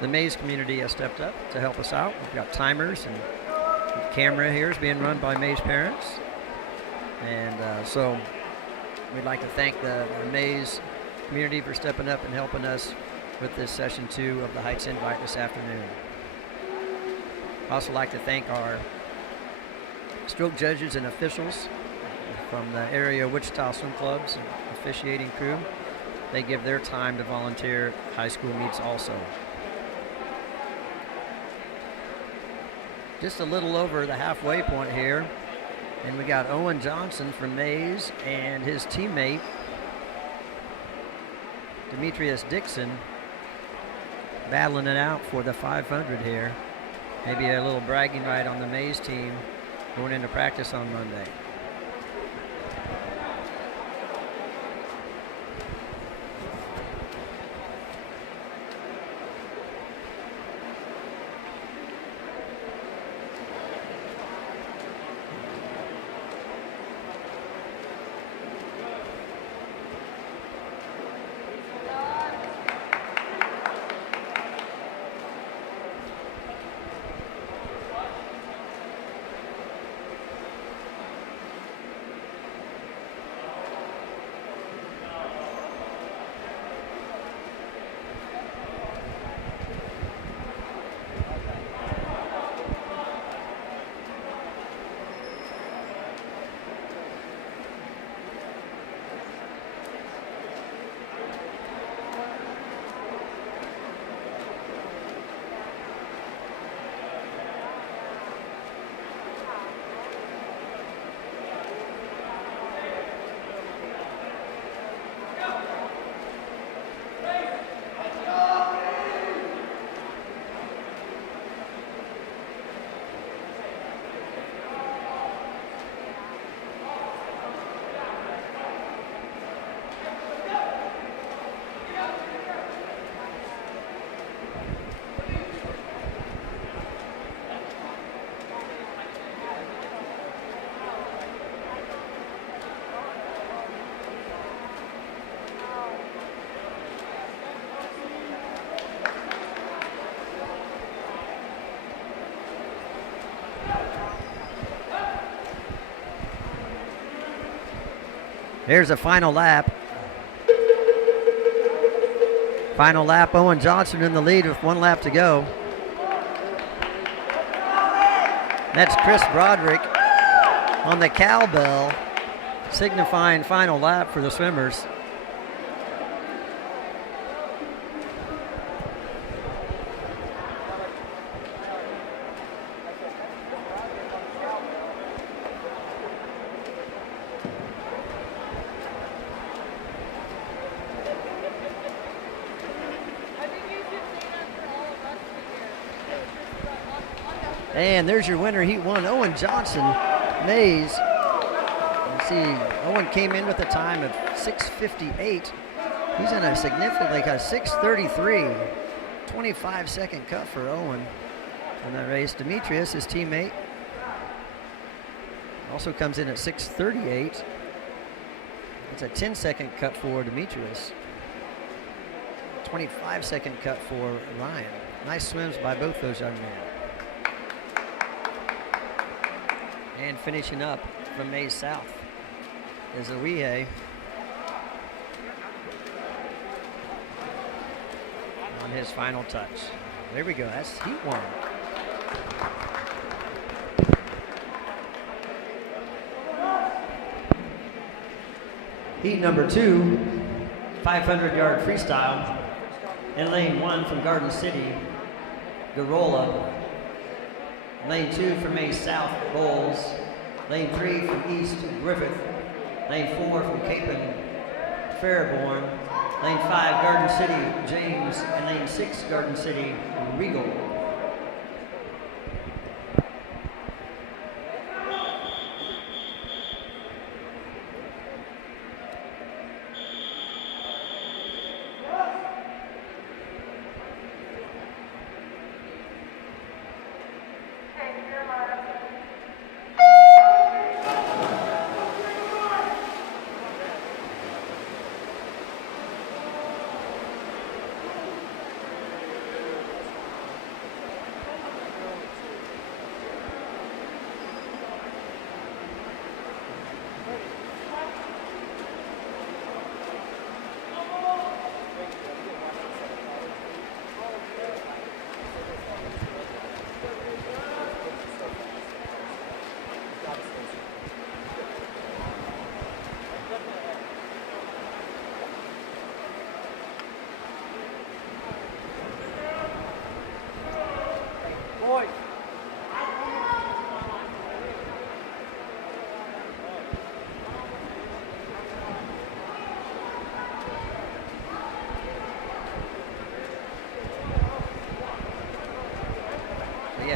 the Mays community has stepped up to help us out. We've got timers, and the camera here is being run by Mays parents. And so we'd like to thank the Mays community for stepping up and helping us with this session 2 of the Heights Invite this afternoon. I'd also like to thank our stroke judges and officials from the area Wichita swim clubs and officiating crew. They give their time to volunteer at high school meets also. Just a little over the halfway point here, and we got Owen Johnson from Mays and his teammate Demetrius Dixon battling it out for the 500 here. Maybe a little bragging right on the Mays team going into practice on Monday. Here's a final lap. Final lap, Owen Johnson in the lead with 1 lap to go. That's Chris Broderick on the cowbell, signifying final lap for the swimmers. And there's your winner, Heat 1, Owen Johnson, Mays. You see, Owen came in with a time of 6:58. He's in a significant, like a 6:33, 25-second cut for Owen in that race. Demetrius, his teammate, also comes in at 6:38. It's a 10-second cut for Demetrius. 25-second cut for Ryan. Nice swims by both those young men. And finishing up from Mays South is Awihe on his final touch. There we go, that's Heat 1. Heat number 2, 500-yard freestyle. In lane 1 from Garden City, Garola. Lane 2 from Mays South, Bowles. Lane 3 from East, Griffith. Lane 4 from Capon, Fairborn. Lane 5, Garden City, James. And lane 6, Garden City, Regal.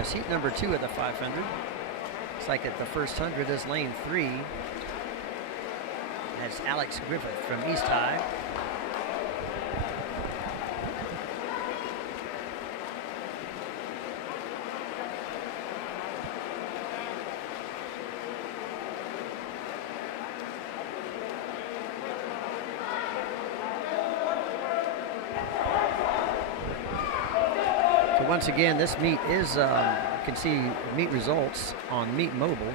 That's heat number 2 at the 500. Looks like at the first 100 is lane 3. That's Alex Griffith from East High. So once again, this meet is, you can see meet results on Meet Mobile.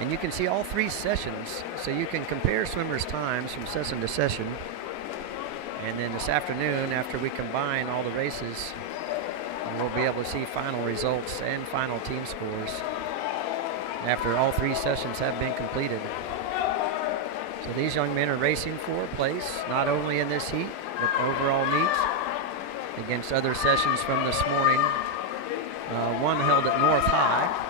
And you can see all 3 sessions, so you can compare swimmers' times from session to session. And then this afternoon, after we combine all the races, we'll be able to see final results and final team scores after all 3 sessions have been completed. So these young men are racing for place, not only in this heat, but overall meet against other sessions from this morning. One held at North High.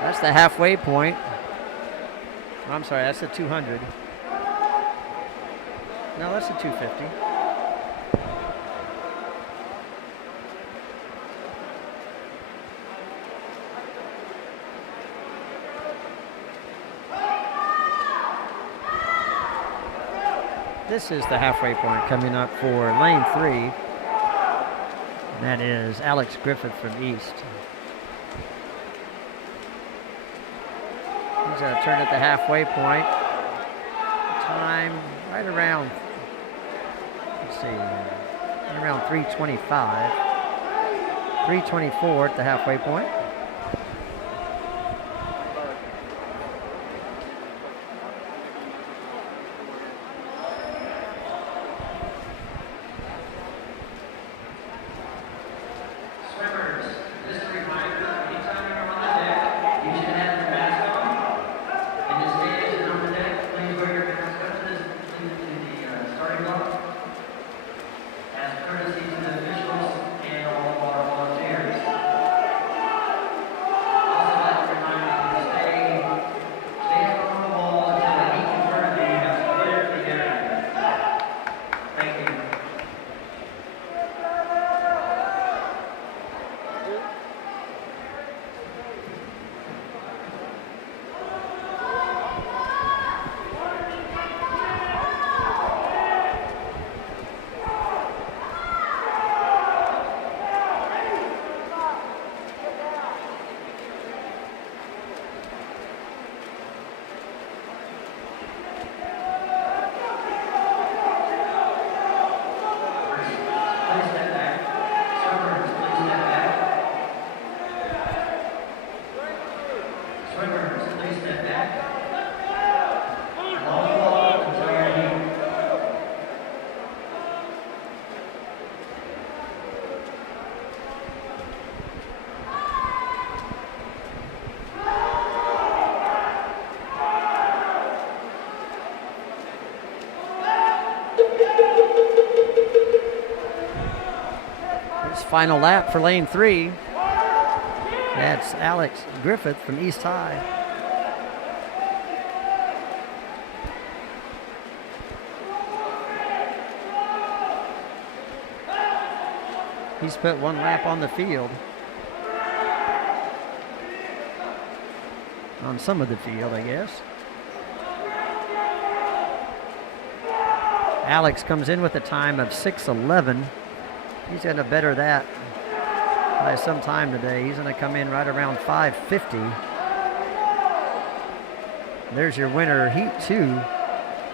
That's the halfway point. I'm sorry, that's the 200. No, that's the 250. This is the halfway point coming up for lane 3. That is Alex Griffith from East. He's going to turn at the halfway point. Time right around, let's see, right around 3:25. 3:24 at the halfway point. Final lap for lane 3. That's Alex Griffith from East High. He's put 1 lap on the field. On some of the field, I guess. Alex comes in with a time of 6:11. He's going to better that by some time today. He's going to come in right around 5:50. There's your winner, Heat 2,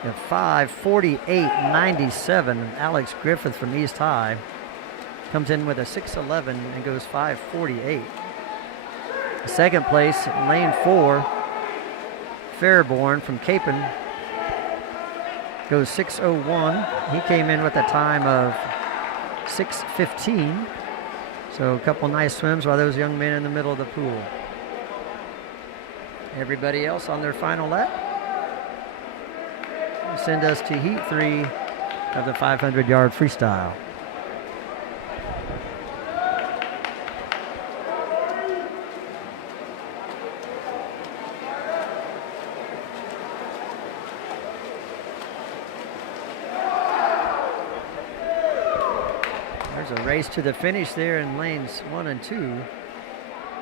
at 5:48.97. Alex Griffith from East High comes in with a 6:11 and goes 5:48. Second place, lane 4, Fairborn from Capon goes 6:01. He came in with a time of 6:15. So a couple nice swims by those young men in the middle of the pool. Everybody else on their final lap. Send us to heat 3 of the 500-yard freestyle. There's a race to the finish there in lanes 1 and 2.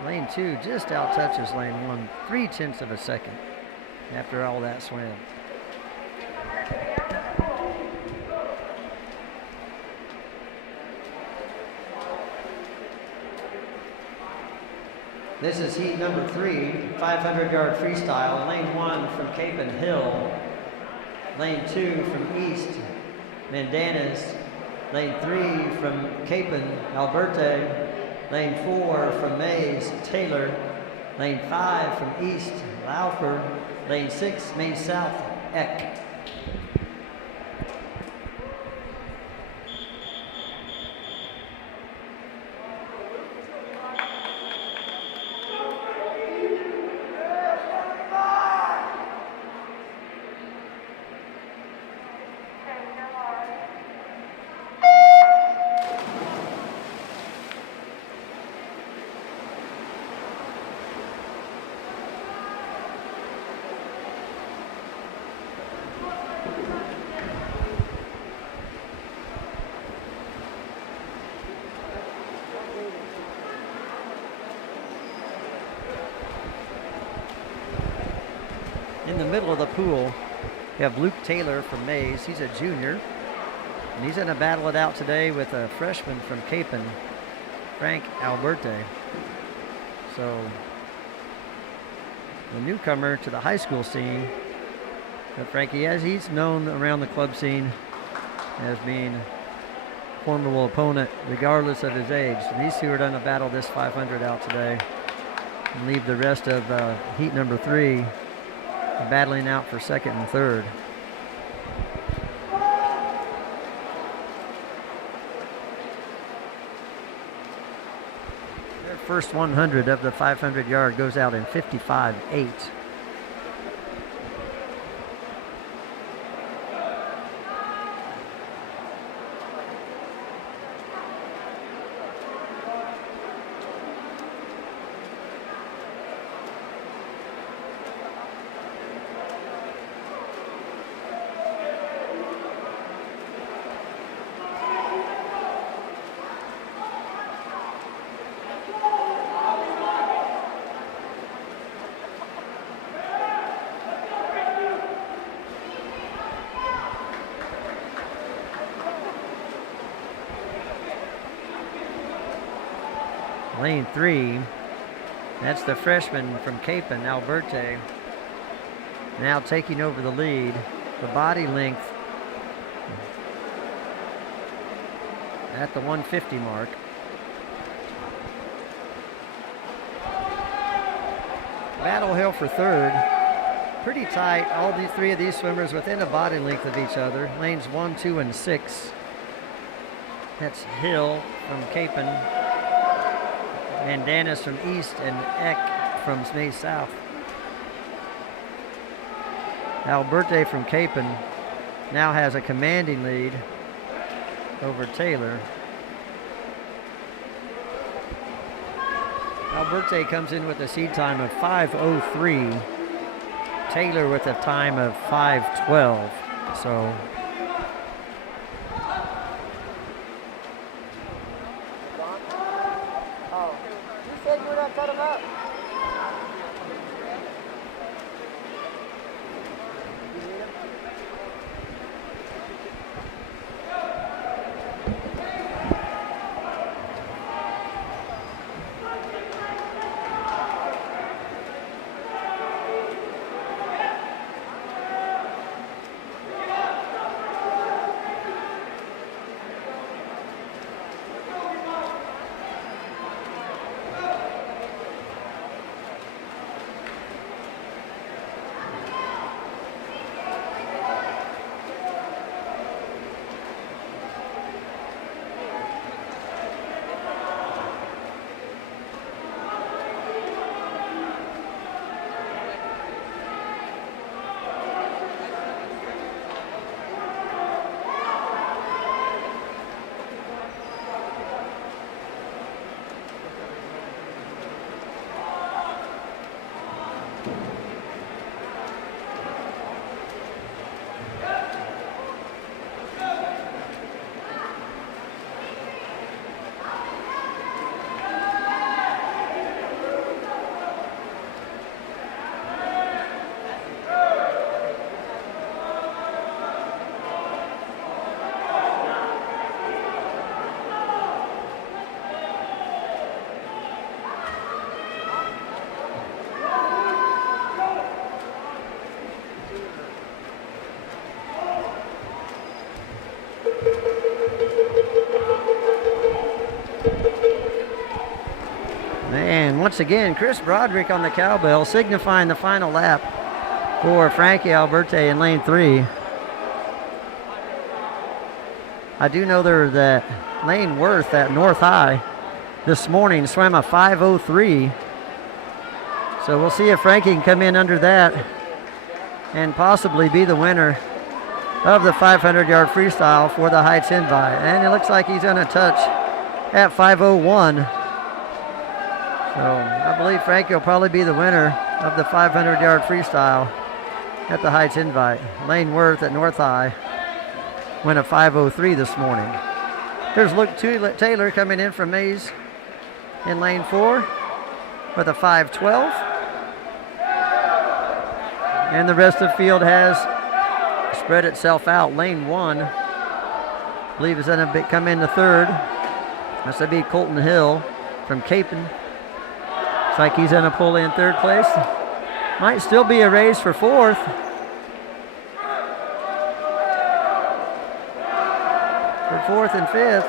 Lane 2 just out touches lane 1, 0.3 of a second after all that swim. This is heat number 3, 500-yard freestyle. Lane 1 from Capon Hill. Lane 2 from East, Mandanas. Lane 3 from Capon, Alberta. Lane 4 from Mays, Taylor. Lane 5 from East, Laufer. Lane 6, Main South, Eck. In the middle of the pool, you have Luke Taylor from Mays. He's a junior, and he's going to battle it out today with a freshman from Capon, Frank Alberte. So, the newcomer to the high school scene. But Frankie, as he's known around the club scene as being a formidable opponent, regardless of his age. And these two are going to battle this 500 out today and leave the rest of heat number 3 battling out for second and third. Their first 100 of the 500-yard goes out in 55.8. Lane 3, that's the freshman from Capon, Alberte, now taking over the lead. The body length at the 150 mark. Battle Hill for third. Pretty tight, all the 3 of these swimmers within a body length of each other. Lanes 1, 2, and 6. That's Hill from Capon, Mandanas from East, and Eck from Mays South. Alberte from Capon now has a commanding lead over Taylor. Alberte comes in with a seed time of 5:03. Taylor with a time of 5:12. So And once again, Chris Broderick on the cowbell, signifying the final lap for Frankie Alberti in lane 3. I do know that Lane Worth at North High this morning swam a 5:03. So we'll see if Frankie can come in under that and possibly be the winner of the 500-yard freestyle for the Heights Invite. And it looks like he's going to touch at 5:01. So I believe Frankie will probably be the winner of the 500-yard freestyle at the Heights Invite. Lane Worth at North High went a 5:03 this morning. There's Luke Taylor coming in from Mays in lane 4 with a 5:12. And the rest of the field has spread itself out. Lane 1, I believe, is going to come into third. That's going to be Colton Hill from Capon. Looks like he's going to pull in third place. Might still be a race for fourth. For fourth and fifth.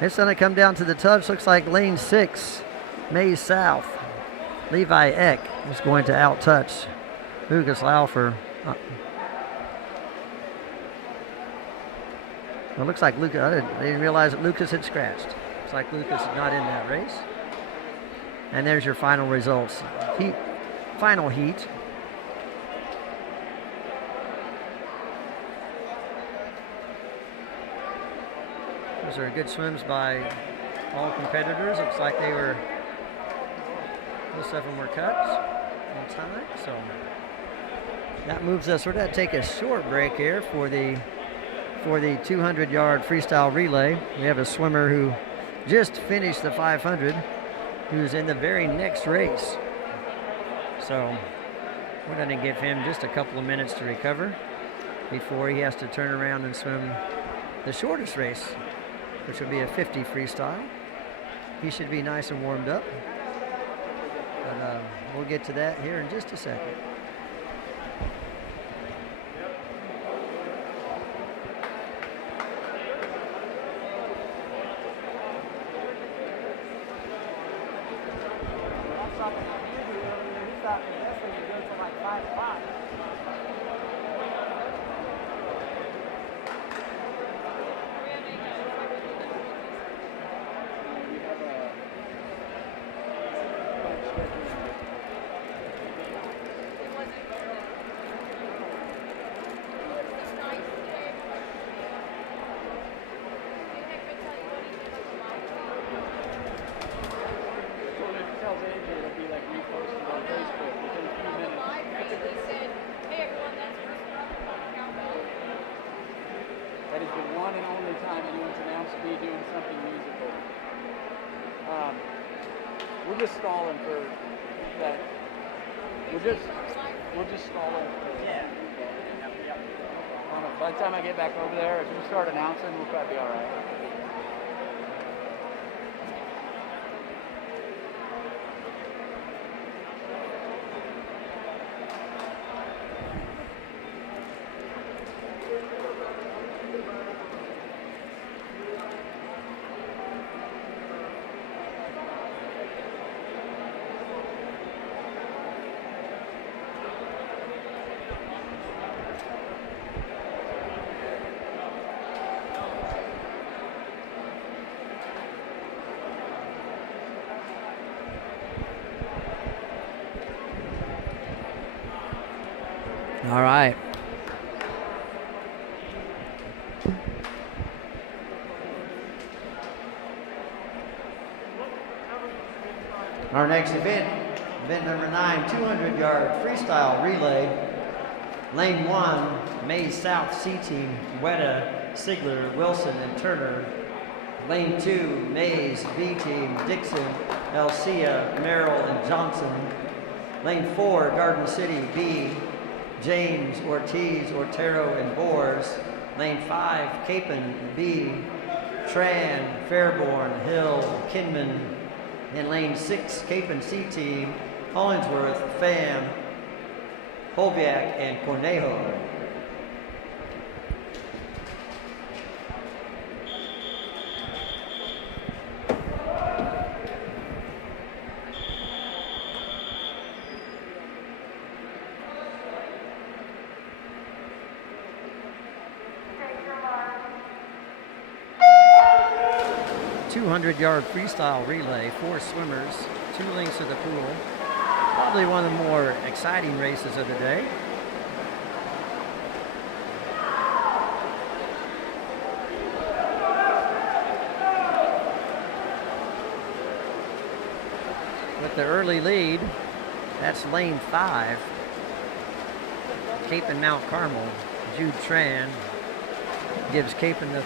It's going to come down to the touch. Looks like lane 6, Mays South. Levi Eck is going to out-touch Lucas Laufer. It looks like Lucas, I didn't realize that Lucas had scratched. Looks like Lucas is not in that race. And there's your final results. Final heat. Those are good swims by all competitors. Looks like they were, most of them were cut on time. So that moves us. We're going to take a short break here for the 200-yard freestyle relay. We have a swimmer who just finished the 500 who's in the very next race. So we're going to give him just a couple of minutes to recover before he has to turn around and swim the shortest race, which will be a 50 freestyle. He should be nice and warmed up. But we'll get to that here in just a second. We're just stalling for that. We're just stalling for, yeah. By the time I get back over there, if you start announcing, we'll probably be all right. All right. Our next event number 9, 200-yard freestyle relay. Lane 1, Mays South C Team, Weta, Sigler, Wilson, and Turner. Lane 2, Mays B Team, Dixon, Elcia, Merrill, and Johnson. Lane 4, Garden City B, James, Ortiz, Ortero, and Boers. Lane 5, Capon B, Tran, Fairborn, Hill, Kinman. In lane 6, Capon C Team, Hollingsworth, Pham, Holviak, and Cornejo. Yard freestyle relay, 4 swimmers, 2 lengths of the pool. Probably one of the more exciting races of the day. With the early lead, that's lane 5, Capon Mount Carmel. Jude Tran gives Capon the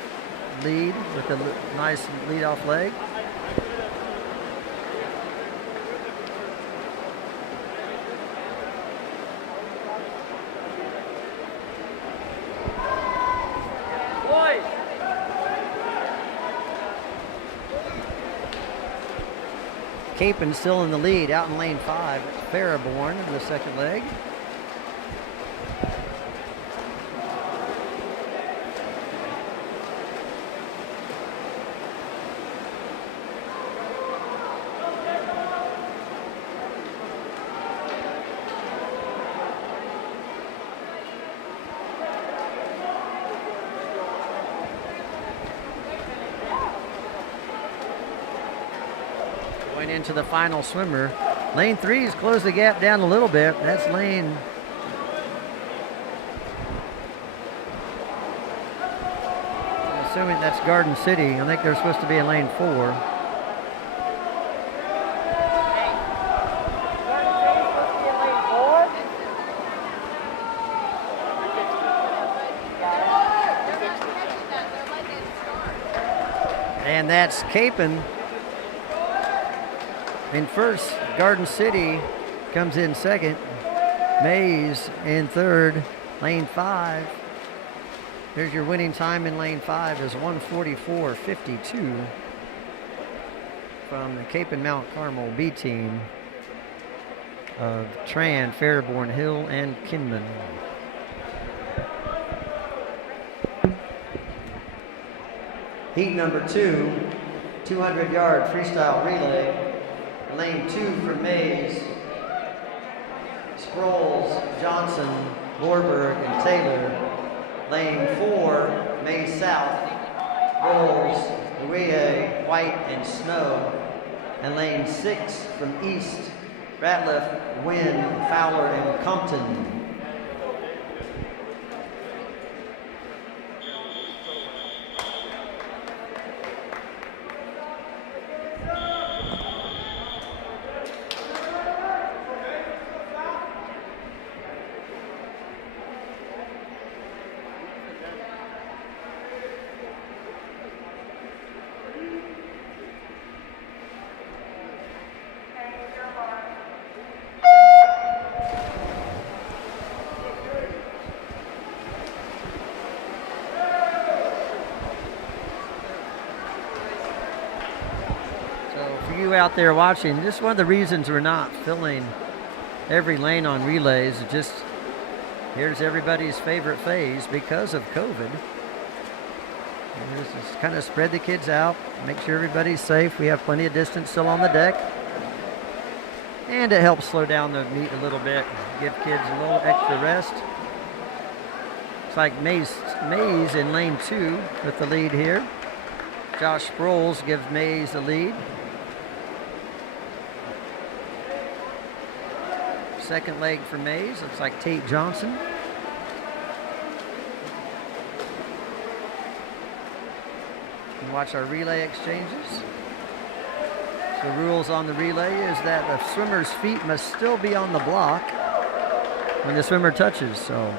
lead with a nice lead-off leg. Capon still in the lead out in lane 5. Fariborn in the second leg. Into the final swimmer. Lane 3 has closed the gap down a little bit. That's lane. I'm assuming that's Garden City. I think they're supposed to be in lane 4. And that's Capon in first. Garden City comes in second. Mays in third. Lane 5. Here's your winning time in lane 5 is 1:44.52 from the Capon Mount Carmel B team of Tran, Fairborn, Hill, and Kinman. Heat number 2, 200-yard freestyle relay. Lane 2 for Mays, Sproles, Johnson, Lorberg, and Taylor. Lane 4, Mays South, Bowles, Louie, White, and Snow. And lane 6 from East, Ratliff, Wynn, Fowler, and Compton. Out there watching, just one of the reasons we're not filling every lane on relays is just here's everybody's favorite phase because of COVID. Just kind of spread the kids out, make sure everybody's safe. We have plenty of distance still on the deck, and it helps slow down the meet a little bit, give kids a little extra rest. It's like Mays in lane 2 with the lead here. Josh Sproles gives Mays the lead. Second leg for Mays, looks like Tate Johnson. And watch our relay exchanges. The rules on the relay is that the swimmer's feet must still be on the block when the swimmer touches. So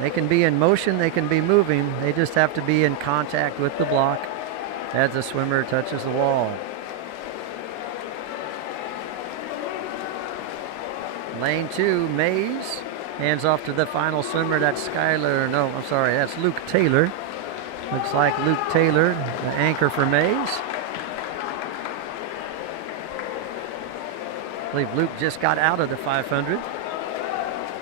they can be in motion, they can be moving. They just have to be in contact with the block as the swimmer touches the wall. Lane 2, Mays. Hands off to the final swimmer. That's Skylar. No, I'm sorry. That's Luke Taylor. Looks like Luke Taylor, the anchor for Mays. I believe Luke just got out of the 500.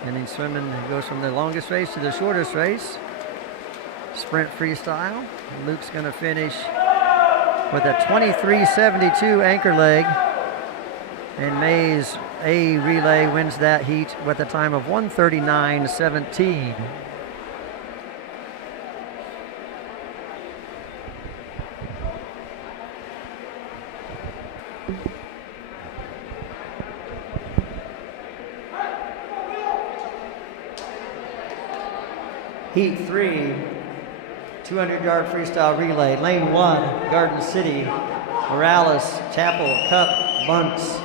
And he's swimming, he goes from the longest race to the shortest race. Sprint freestyle. And Luke's going to finish with a 23.72 anchor leg. And Mays A Relay wins that heat with a time of 1:39.17. Heat 3, 200-yard freestyle relay. Lane 1, Garden City, Morales, Chapel, Cup, Bunts.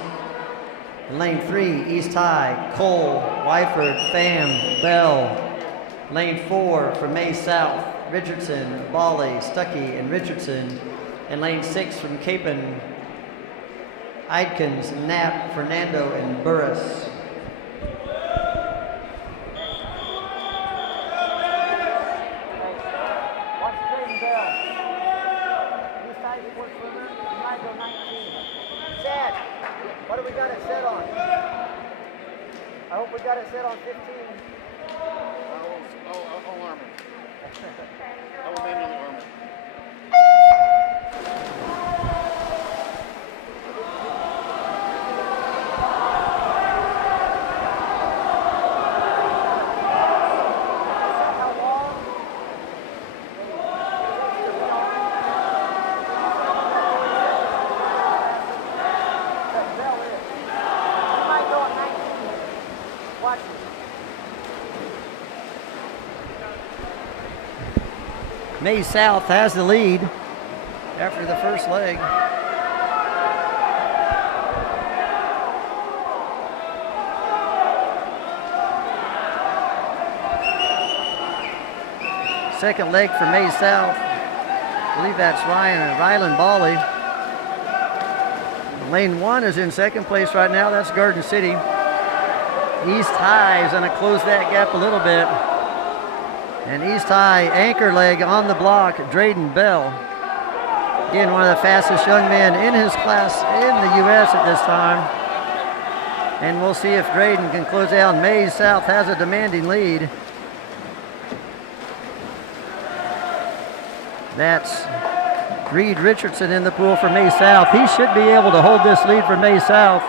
Lane 3, East High, Cole, Wyford, Pham, Bell. Lane 4 from May South, Richardson, Bali, Stuckey, and Richardson. And lane 6 from Capon, Idkins, Knapp, Fernando, and Burris. What do we got it set on? I hope we got it set on 15. I'll arm it. I will manually arm it. May South has the lead after the first leg. Second leg for May South. I believe that's Ryland Bali. Lane 1 is in second place right now. That's Garden City. East High is going to close that gap a little bit. And East High anchor leg on the block, Drayden Bell. Again, one of the fastest young men in his class in the U.S. at this time. And we'll see if Drayden can close out. May South has a demanding lead. That's Reed Richardson in the pool for May South. He should be able to hold this lead for May South.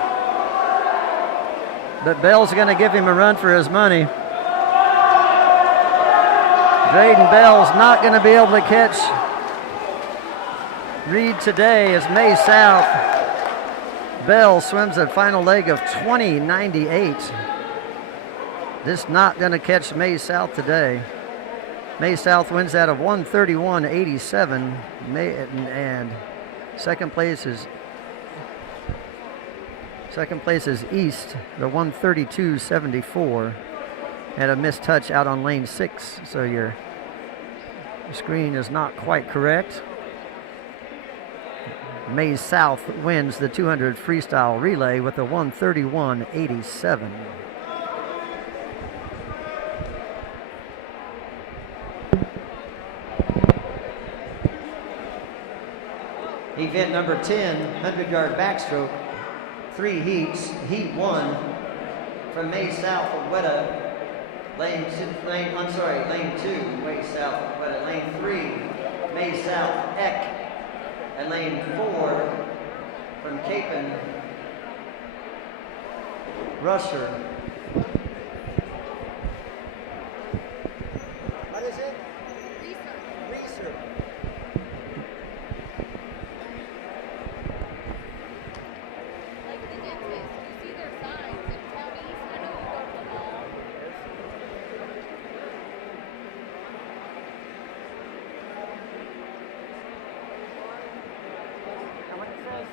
But Bell's going to give him a run for his money. Drayden Bell's not going to be able to catch Reed today as May South. Bell swims a final leg of 20.98. Just not going to catch May South today. May South wins that of 131.87. And second place is East, the 132.74. And a missed touch out on lane 6, so your screen is not quite correct. May South wins the 200 freestyle relay with a 131.87. Event number 10, 100-yard backstroke, 3 heats. Heat 1 from May South of Weta. Lane 2, May South of Weta. Lane 3, May South Eck. And lane 4 from Capon, Rusher. What is it? Research. Research. Like the dentist, you see their signs in Town East. I know you go to the mall. And when it says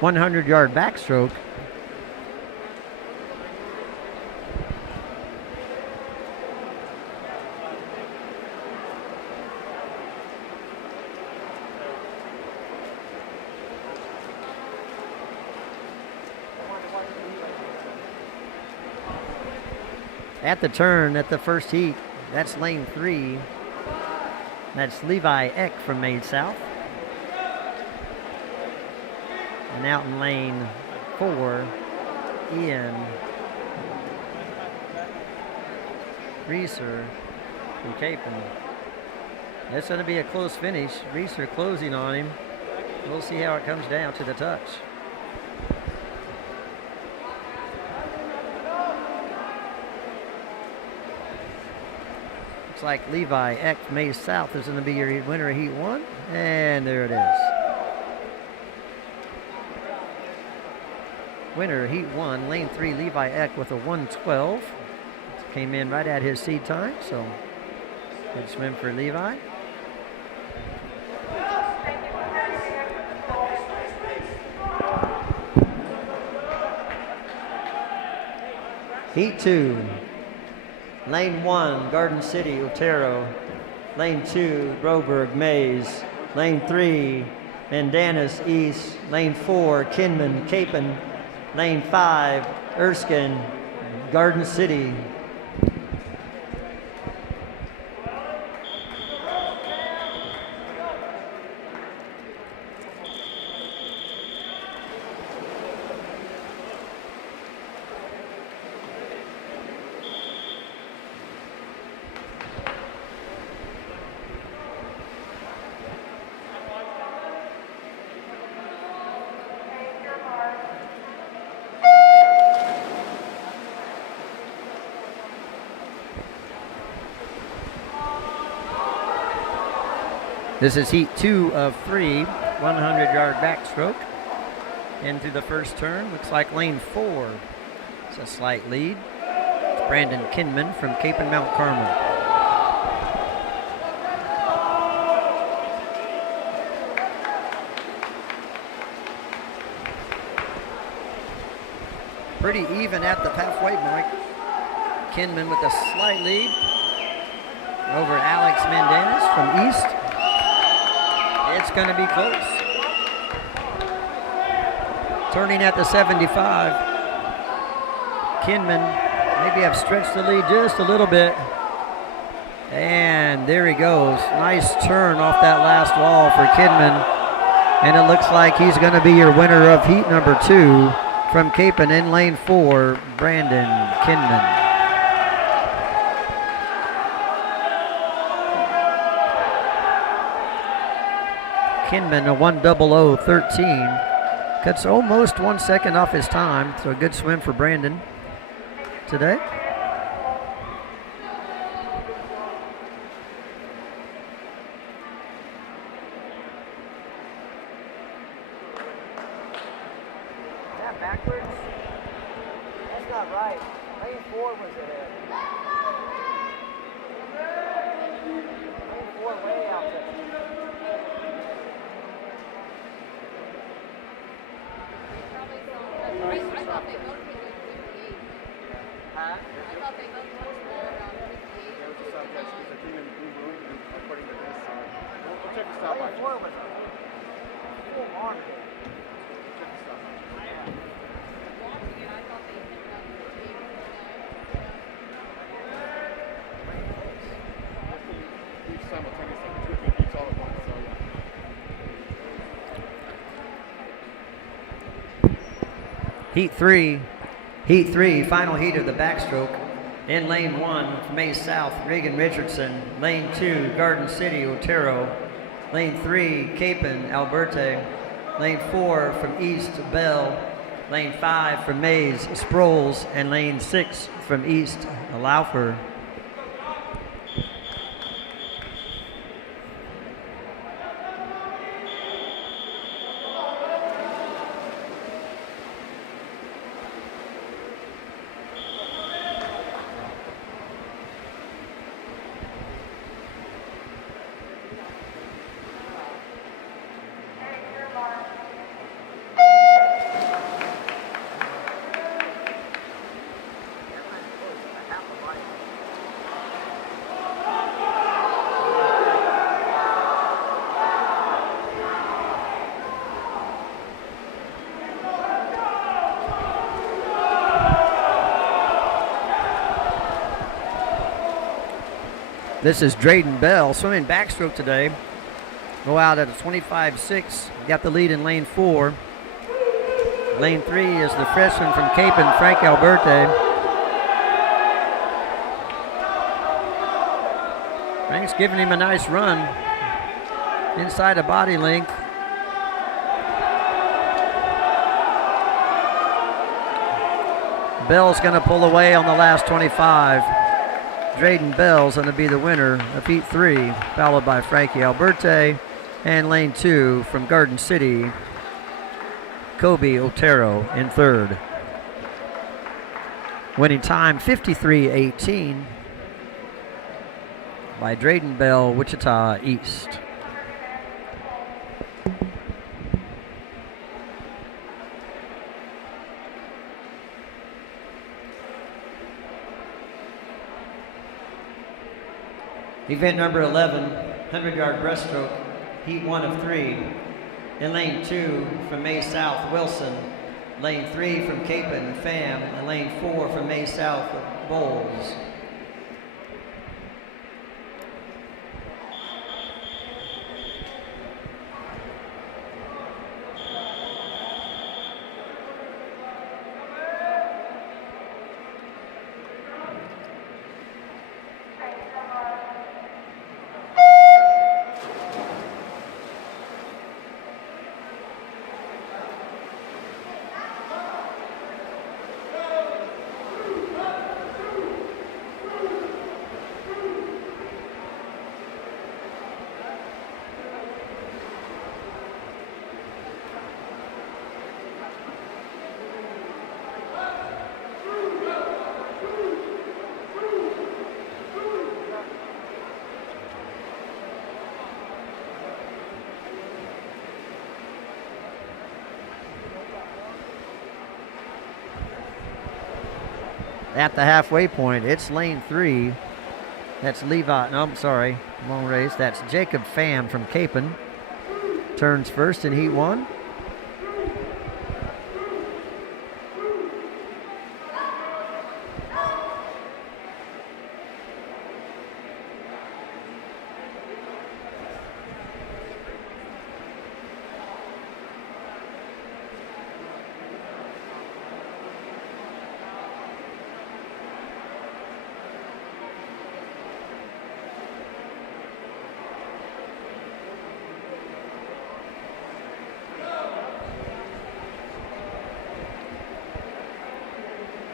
100-yard backstroke. At the turn at the first heat, that's lane 3. That's Levi Eck from Made South. And out in lane 4, Ian Reeser from Capon. That's going to be a close finish. Reeser closing on him. We'll see how it comes down to the touch. Looks like Levi Eck May South is going to be your winner of Heat 1. And there it is. Winner Heat 1, lane 3, Levi Eck with a 1:12. Came in right at his seed time, so good swim for Levi. Heat 2, lane 1, Garden City, Otero. Lane 2, Broberg, Mays. Lane 3, Mandanas, East. Lane 4, Kinman, Capon. Lane 5, Erskine, Garden City. This is Heat 2 of 3, 100-yard backstroke. Into the first turn, looks like lane 4. It's a slight lead. It's Brandon Kinman from Capon Mount Carmel. Pretty even at the halfway point. Kinman with a slight lead over Alex Mandanas from East. It's going to be close. Turning at the 75. Kinman maybe have stretched the lead just a little bit. And there he goes. Nice turn off that last wall for Kinman. And it looks like he's going to be your winner of heat number 2 from Capon in lane 4, Brandon Kinman. Kinman, a 1:00:13. Cuts almost 1 second off his time, so a good swim for Brandon today. Is that backwards? That's not right. Lane 4 was ahead. Lane 4 way out there. I thought they both hit like 58. Huh? I thought they both were around 58. There was a stop test because I think in the blue room, and according to this, we'll check the stop Lane line. 4 was full on. Check the stop line. Heat three, final heat of the backstroke. In lane 1 from Mays South, Reagan Richardson. Lane 2, Garden City, Otero. Lane 3, Capon, Alberti. Lane 4 from East, Bell. Lane 5 from Mays, Sproles. And lane 6 from East, Laufer. This is Drayden Bell swimming backstroke today. Go out at a 25.6. Got the lead in lane 4. Lane 3 is the freshman from Capon, Frank Alberti. Frank's giving him a nice run inside a body length. Bell's going to pull away on the last 25. Drayden Bell's going to be the winner of Heat 3, followed by Frankie Alberti, and lane 2 from Garden City, Kobe Otero in third. Winning time 53.18 by Drayden Bell, Wichita East. Event number 11, 100-yard breaststroke, heat 1 of 3. In lane 2 from Mays South, Wilson. Lane 3 from Capon, Pham. And lane 4 from Mays South, Bowles. At the halfway point, it's lane 3. That's Levi. No, I'm sorry. Long race. That's Jacob Pham from Capon. Turns first in heat 1.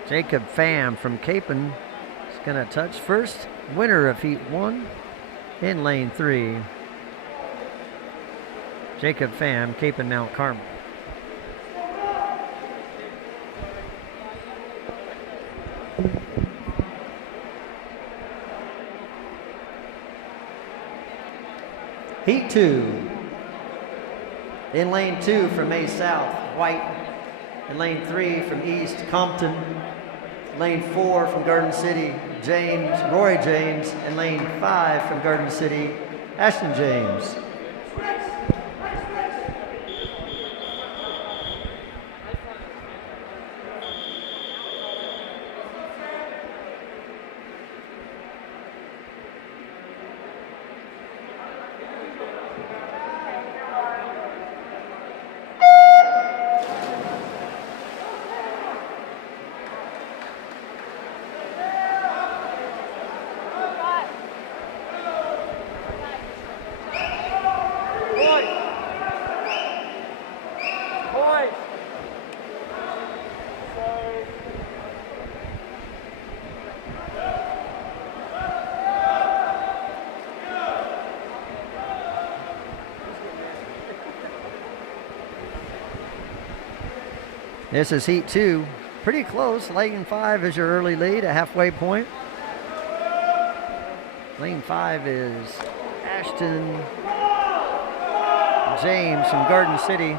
Jacob Pham from Capon is going to touch first. Winner of heat 1 in lane 3. Jacob Pham, Capon Mount Carmel. Heat 2. In lane 2 from Mays South, White. In lane 3 from East, Compton. Lane 4 from Garden City, Roy James. And lane 5 from Garden City, Ashton James. This is heat 2. Pretty close. Lane 5 is your early lead, a halfway point. Lane 5 is Ashton James from Garden City.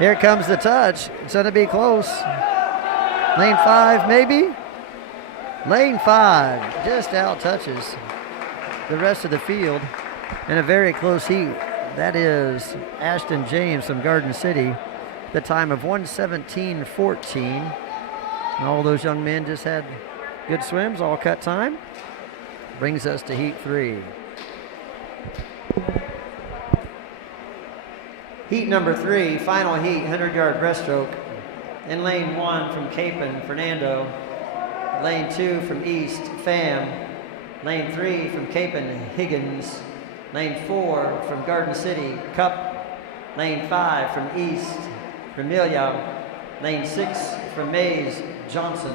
Here comes the touch. It's going to be close. Lane 5, maybe? Lane 5 just out touches the rest of the field in a very close heat. That is Ashton James from Garden City. The time of 1:17.14. All those young men just had good swims, all cut time. Brings us to heat 3. Heat number 3, final heat, 100-yard breaststroke. In lane 1 from Capon, Fernando. Lane 2 from East, Pham. Lane 3 from Capon, Higgins. Lane 4 from Garden City, Cup. Lane 5 from East, Remilia. Lane 6 from Mays, Johnson.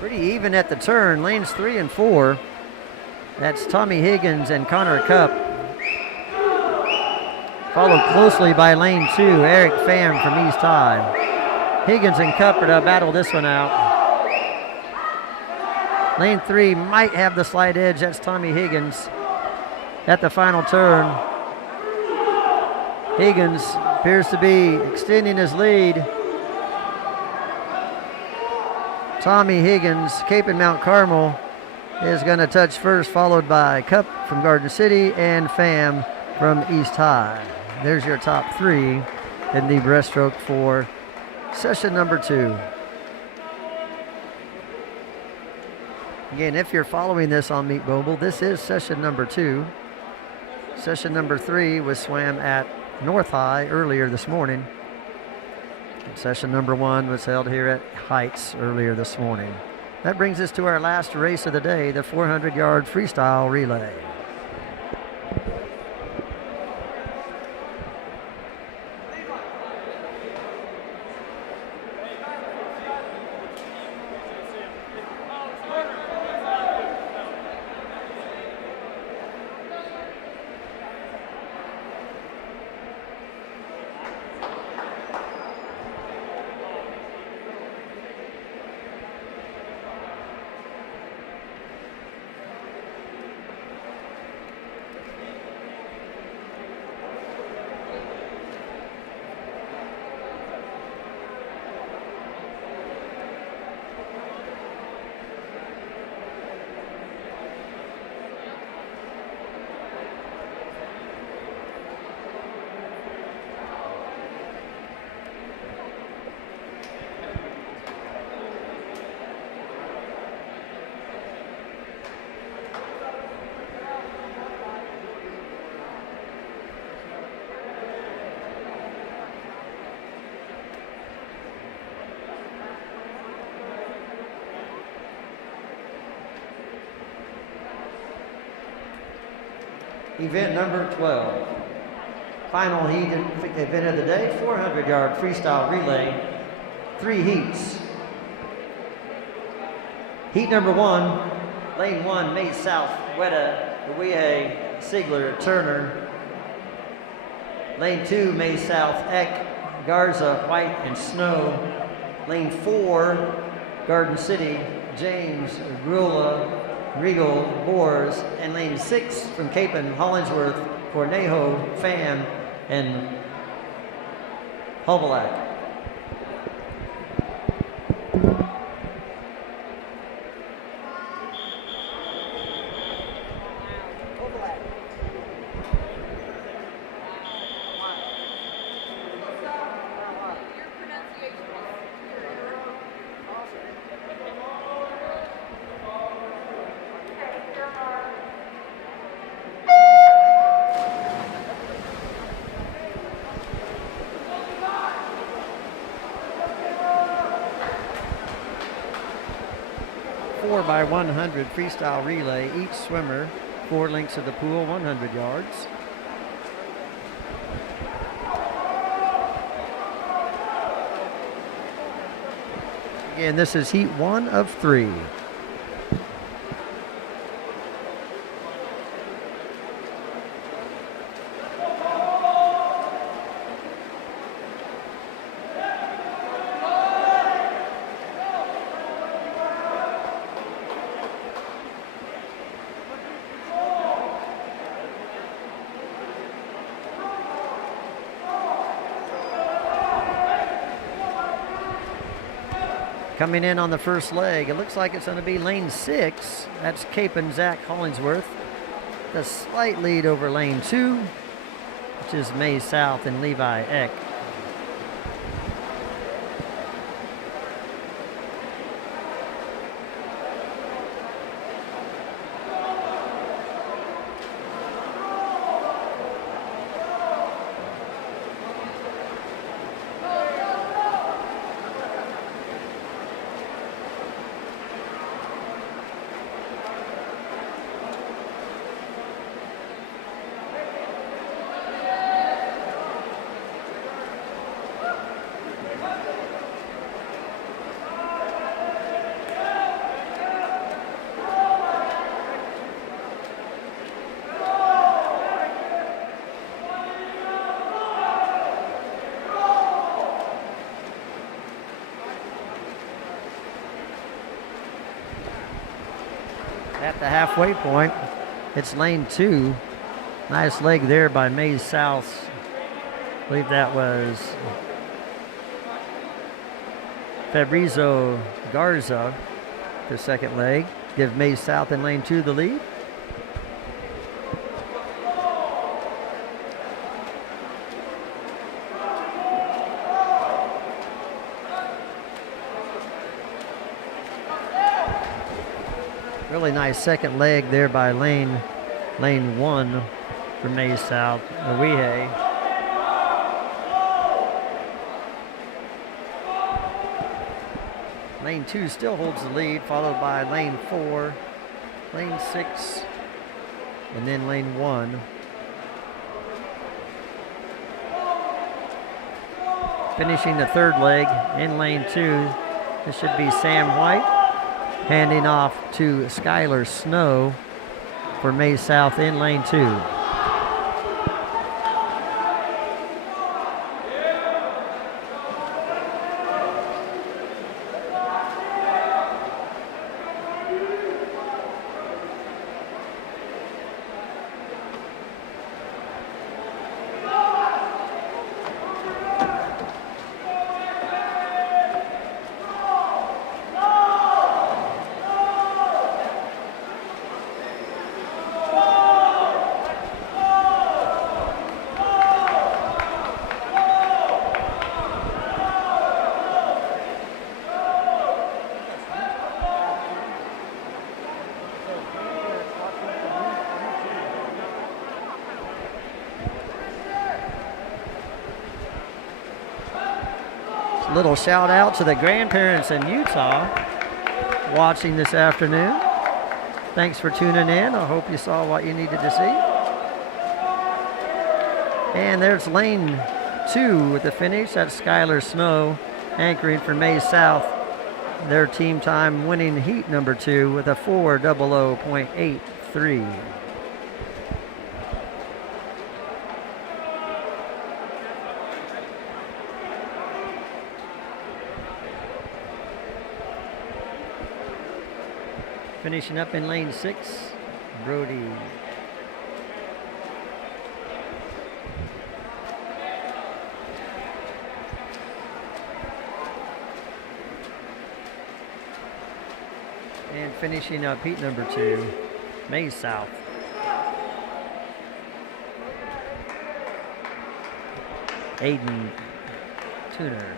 Pretty even at the turn, lanes 3 and 4. That's Tommy Higgins and Connor Cup. Followed closely by lane 2, Eric Pham from East High. Higgins and Cup are to battle this one out. Lane 3 might have the slight edge, that's Tommy Higgins. At the final turn, Higgins appears to be extending his lead. Tommy Higgins, Cape and Mount Carmel, is going to touch first, followed by Cup from Garden City and Pham from East High. There's your top 3 in the breaststroke for session number 2. Again, if you're following this on Meet Mobile, this is session number 2. Session number 3 was swam at North High earlier this morning. Session number 1 was held here at Heights earlier this morning. That brings us to our last race of the day, the 400-yard freestyle relay. Event number 12. Final heat event of the day, 400-yard freestyle relay, 3 heats. Heat number 1, lane 1, May South, Weta, Uwe, Sigler, Turner. Lane 2, May South, Eck, Garza, White, and Snow. Lane 4, Garden City, James, Grula, Regal, Boers. And lane 6 from Capon, Hollingsworth, Cornejo, Pham, and Hobelak. Your pronunciation is superior. 4x100 freestyle relay. Each swimmer 4 lengths of the pool, 100 yards. Again, this is heat 1 of 3. Coming in on the first leg, it looks like it's going to be lane 6. That's Capon Zach Hollingsworth. A slight lead over lane 2, which is May South and Levi Eck. At the halfway point, it's lane 2. Nice leg there by Mays South. I believe that was Fabrizio Garza, the second leg. Give Mays South in lane 2 the lead. Really nice second leg there by lane 1 for Mays South, Owihe. Lane 2 still holds the lead, followed by lane 4, lane 6, and then lane 1. Finishing the third leg in lane 2, this should be Sam White. Handing off to Skylar Snow for Mays South in lane 2. Little shout out to the grandparents in Utah watching this afternoon. Thanks for tuning in. I hope you saw what you needed to see. And there's lane 2 with the finish. That's Skylar Snow anchoring for Mays South. Their team time winning heat number 2 with a 4:00.83. finishing up in lane 6, Brody. And finishing up heat number 2, Mays South. Aiden Tuner.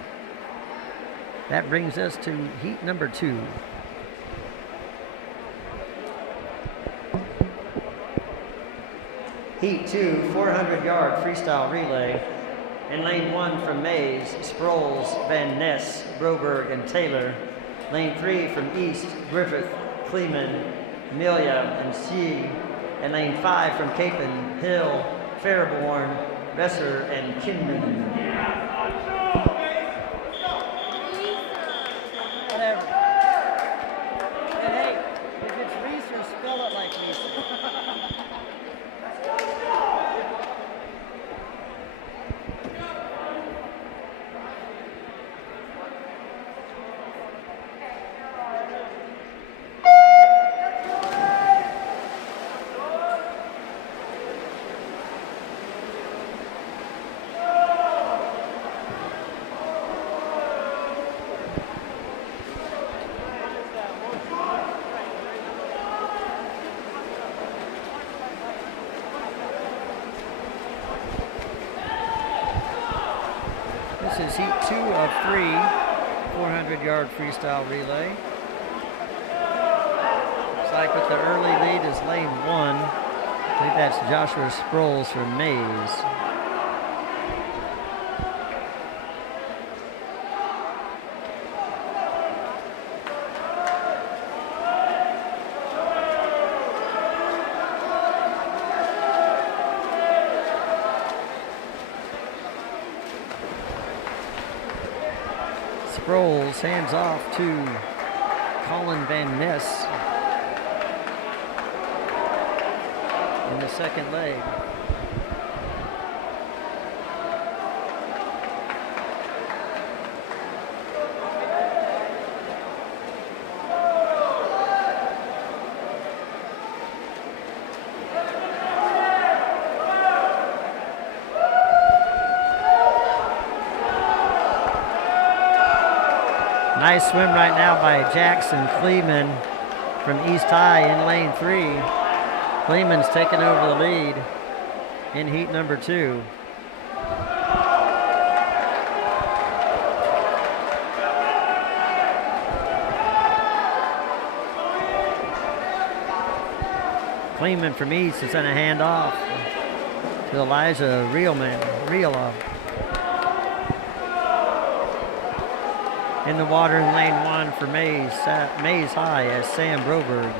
That brings us to heat number 2. Heat 2, 400-yard freestyle relay. In lane 1 from Mays, Sproles, Van Ness, Broberg, and Taylor. Lane 3 from East, Griffith, Kleeman, Amelia, and C. And lane 5 from Capon, Hill, Fairborn, Besser, and Kinman. Whatever. And hey, if it's Reeser, spell it like Reeser. This is heat 2 of 3, 400-yard freestyle relay. Looks like with the early lead is lane 1. I think that's Joshua Sproles from Mays. Sproles hands off to Colin Van Ness in the second leg. Nice swim right now by Jackson Kleeman from East High in lane 3. Kleeman's taking over the lead in heat number 2. Kleeman from East is going to hand off to Elijah Reala. In the water in lane 1 for Mays High as Sam Broberg.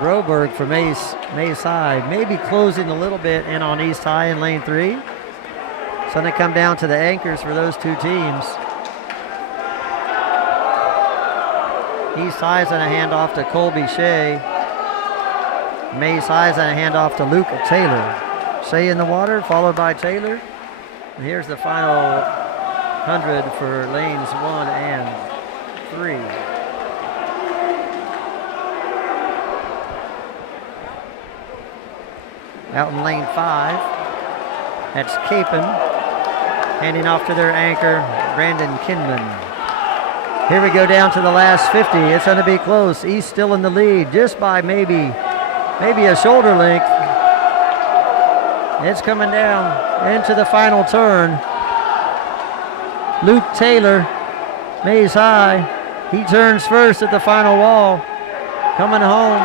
Broberg from Mays High, maybe closing a little bit in on East High in lane 3. It's going to come down to the anchors for those two teams. East High is going to hand off to Colby Shea. Mays High is going to hand off to Luke Taylor. Shea in the water, followed by Taylor. And here's the final 100 for lanes 1 and 3. Out in lane 5, that's Capon, handing off to their anchor, Brandon Kinman. Here we go down to the last 50. It's going to be close. East still in the lead, just by maybe a shoulder length. It's coming down into the final turn. Luke Taylor, Mays High, he turns first at the final wall, coming home.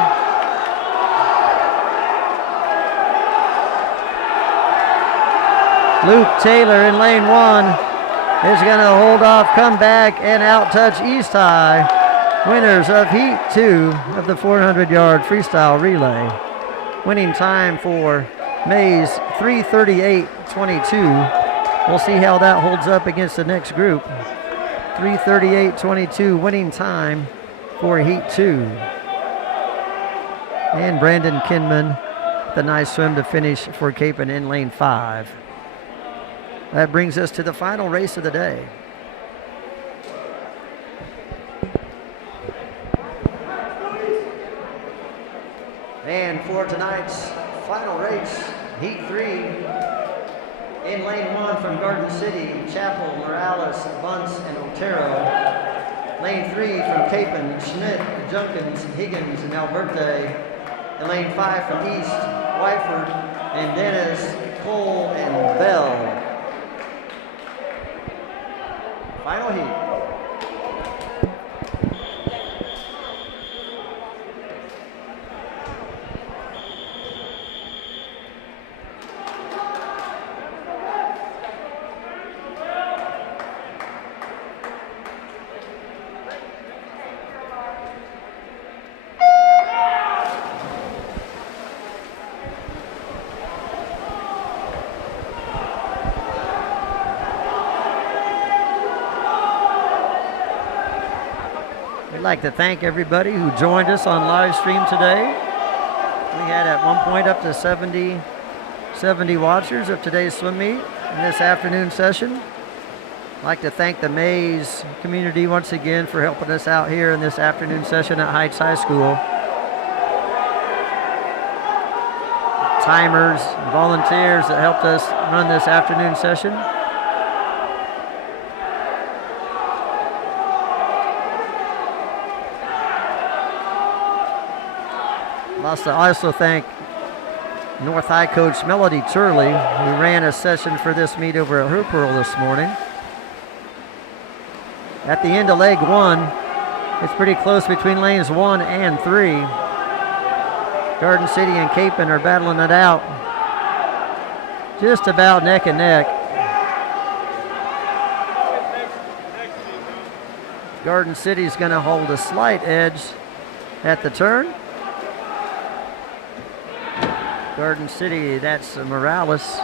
Luke Taylor in lane 1 is going to hold off, come back, and out-touch East High, winners of heat 2 of the 400-yard freestyle relay. Winning time for Mays, 3:38.22. We'll see how that holds up against the next group. 3:38.22 winning time for Heat 2. And Brandon Kinman, the nice swim to finish for Capon in lane 5. That brings us to the final race of the day. And for tonight's final race, Heat 3, in lane 1 from Garden City, Chapel, Morales, Bunce, and Otero. Lane 3 from Capon, Schmidt, Junkins, Higgins, and Alberte. And lane 5 from East, Whiteford, and Dennis, Cole, and Bell. Final heat. I'd like to thank everybody who joined us on live stream today. We had at one point up to 70 watchers of today's swim meet in this afternoon session. I'd like to thank the Mays community once again for helping us out here in this afternoon session at Heights High School. Timers, volunteers that helped us run this afternoon session. I also thank North High coach Melody Turley, who ran a session for this meet over at Hooperl this morning. At the end of leg 1, it's pretty close between lanes 1 and 3. Garden City and Capon are battling it out, just about neck and neck. Garden City's going to hold a slight edge at the turn. Garden City, that's Morales.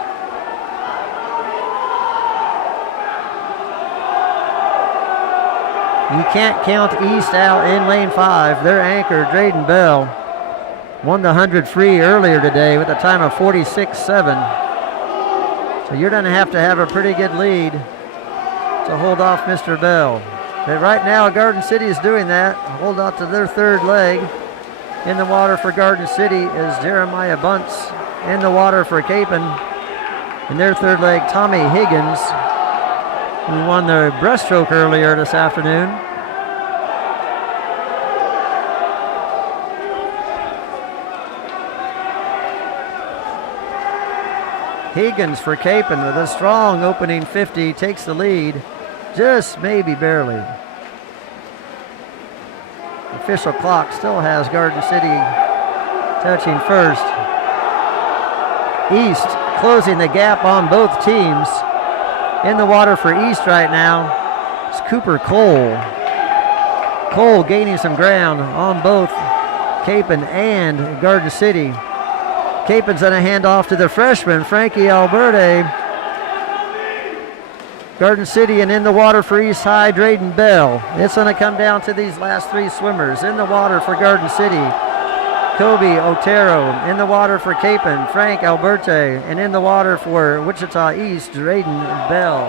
You can't count East out in lane 5. Their anchor, Drayden Bell, won the 100 free earlier today with a time of 46.7. So you're going to have a pretty good lead to hold off Mr. Bell. But right now, Garden City is doing that. Hold out to their third leg. In the water for Garden City is Jeremiah Bunce. In the water for Capon. In their third leg, Tommy Higgins, who won the breaststroke earlier this afternoon. Higgins for Capon with a strong opening 50 takes the lead, just maybe barely. Official clock still has Garden City touching first. East closing the gap on both teams. In the water for East right now is Cooper Cole. Cole gaining some ground on both Capon and Garden City. Capon's going to hand off to the freshman, Frankie Alberte. Garden City, and in the water for East High, Drayden Bell. It's going to come down to these last three swimmers. In the water for Garden City, Kobe Otero. In the water for Capon, Frank Alberte. And in the water for Wichita East, Drayden Bell.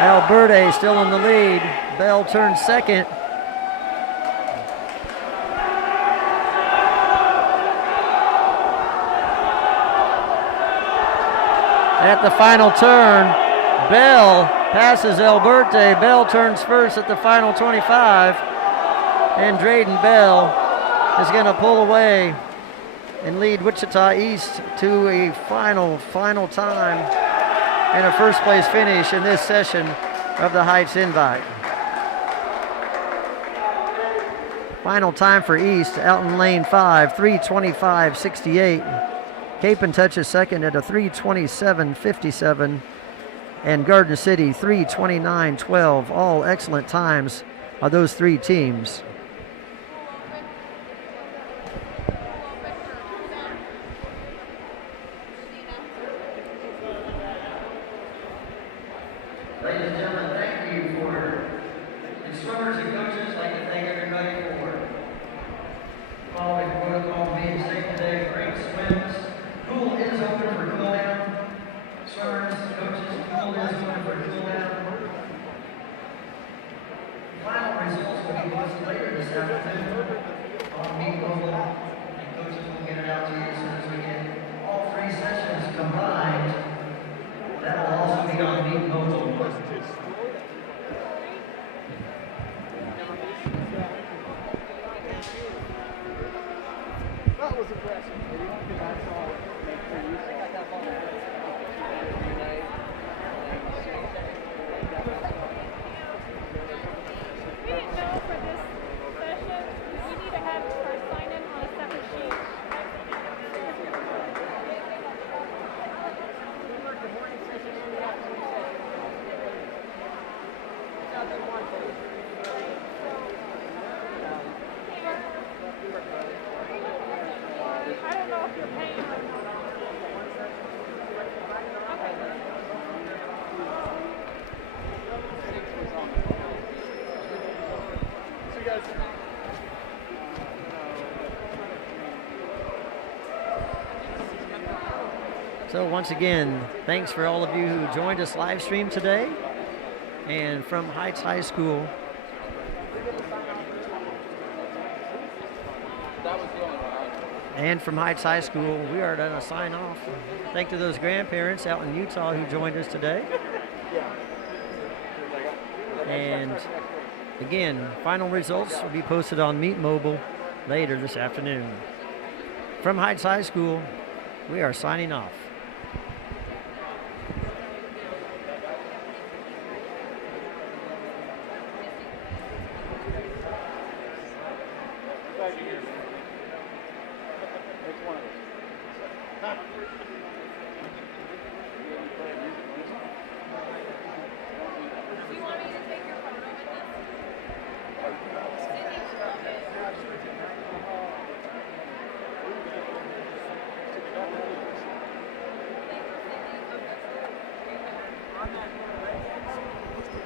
Alberte still in the lead. Bell turns second. At the final turn, Bell passes Alberte. Bell turns first at the final 25. And Drayden Bell is going to pull away and lead Wichita East to a final time and a first place finish in this session of the Heights Invite. Final time for East out in lane 5, 3:25.68. Capon touches second at a 3:27.57, and Garden City 3:29.12. All excellent times of those 3 teams. Ladies and gentlemen, thank you for the swimmers and coaches. I'd like to thank everybody for following protocol being safe today. Great swims. Pool is open for cool down. Swimmers, coaches, pool is open for cool down. Final results will be posted later this afternoon on Meet Mobile, and coaches will get it out to you as soon as we get all 3 sessions combined. That will also be on Meet Mobile. That was impressive. That's all. We didn't know for this session, we need to have our sign-in on a separate sheet. I don't know if you're paying or not. Okay. See you guys. So once again, thanks for all of you who joined us live stream today. And from Heights High School, we are going to sign off. Thank to those grandparents out in Utah who joined us today. And again, final results will be posted on Meet Mobile later this afternoon. From Heights High School, we are signing off. You want me to take your photo with this? Cindy would love it. Thank you, Cindy.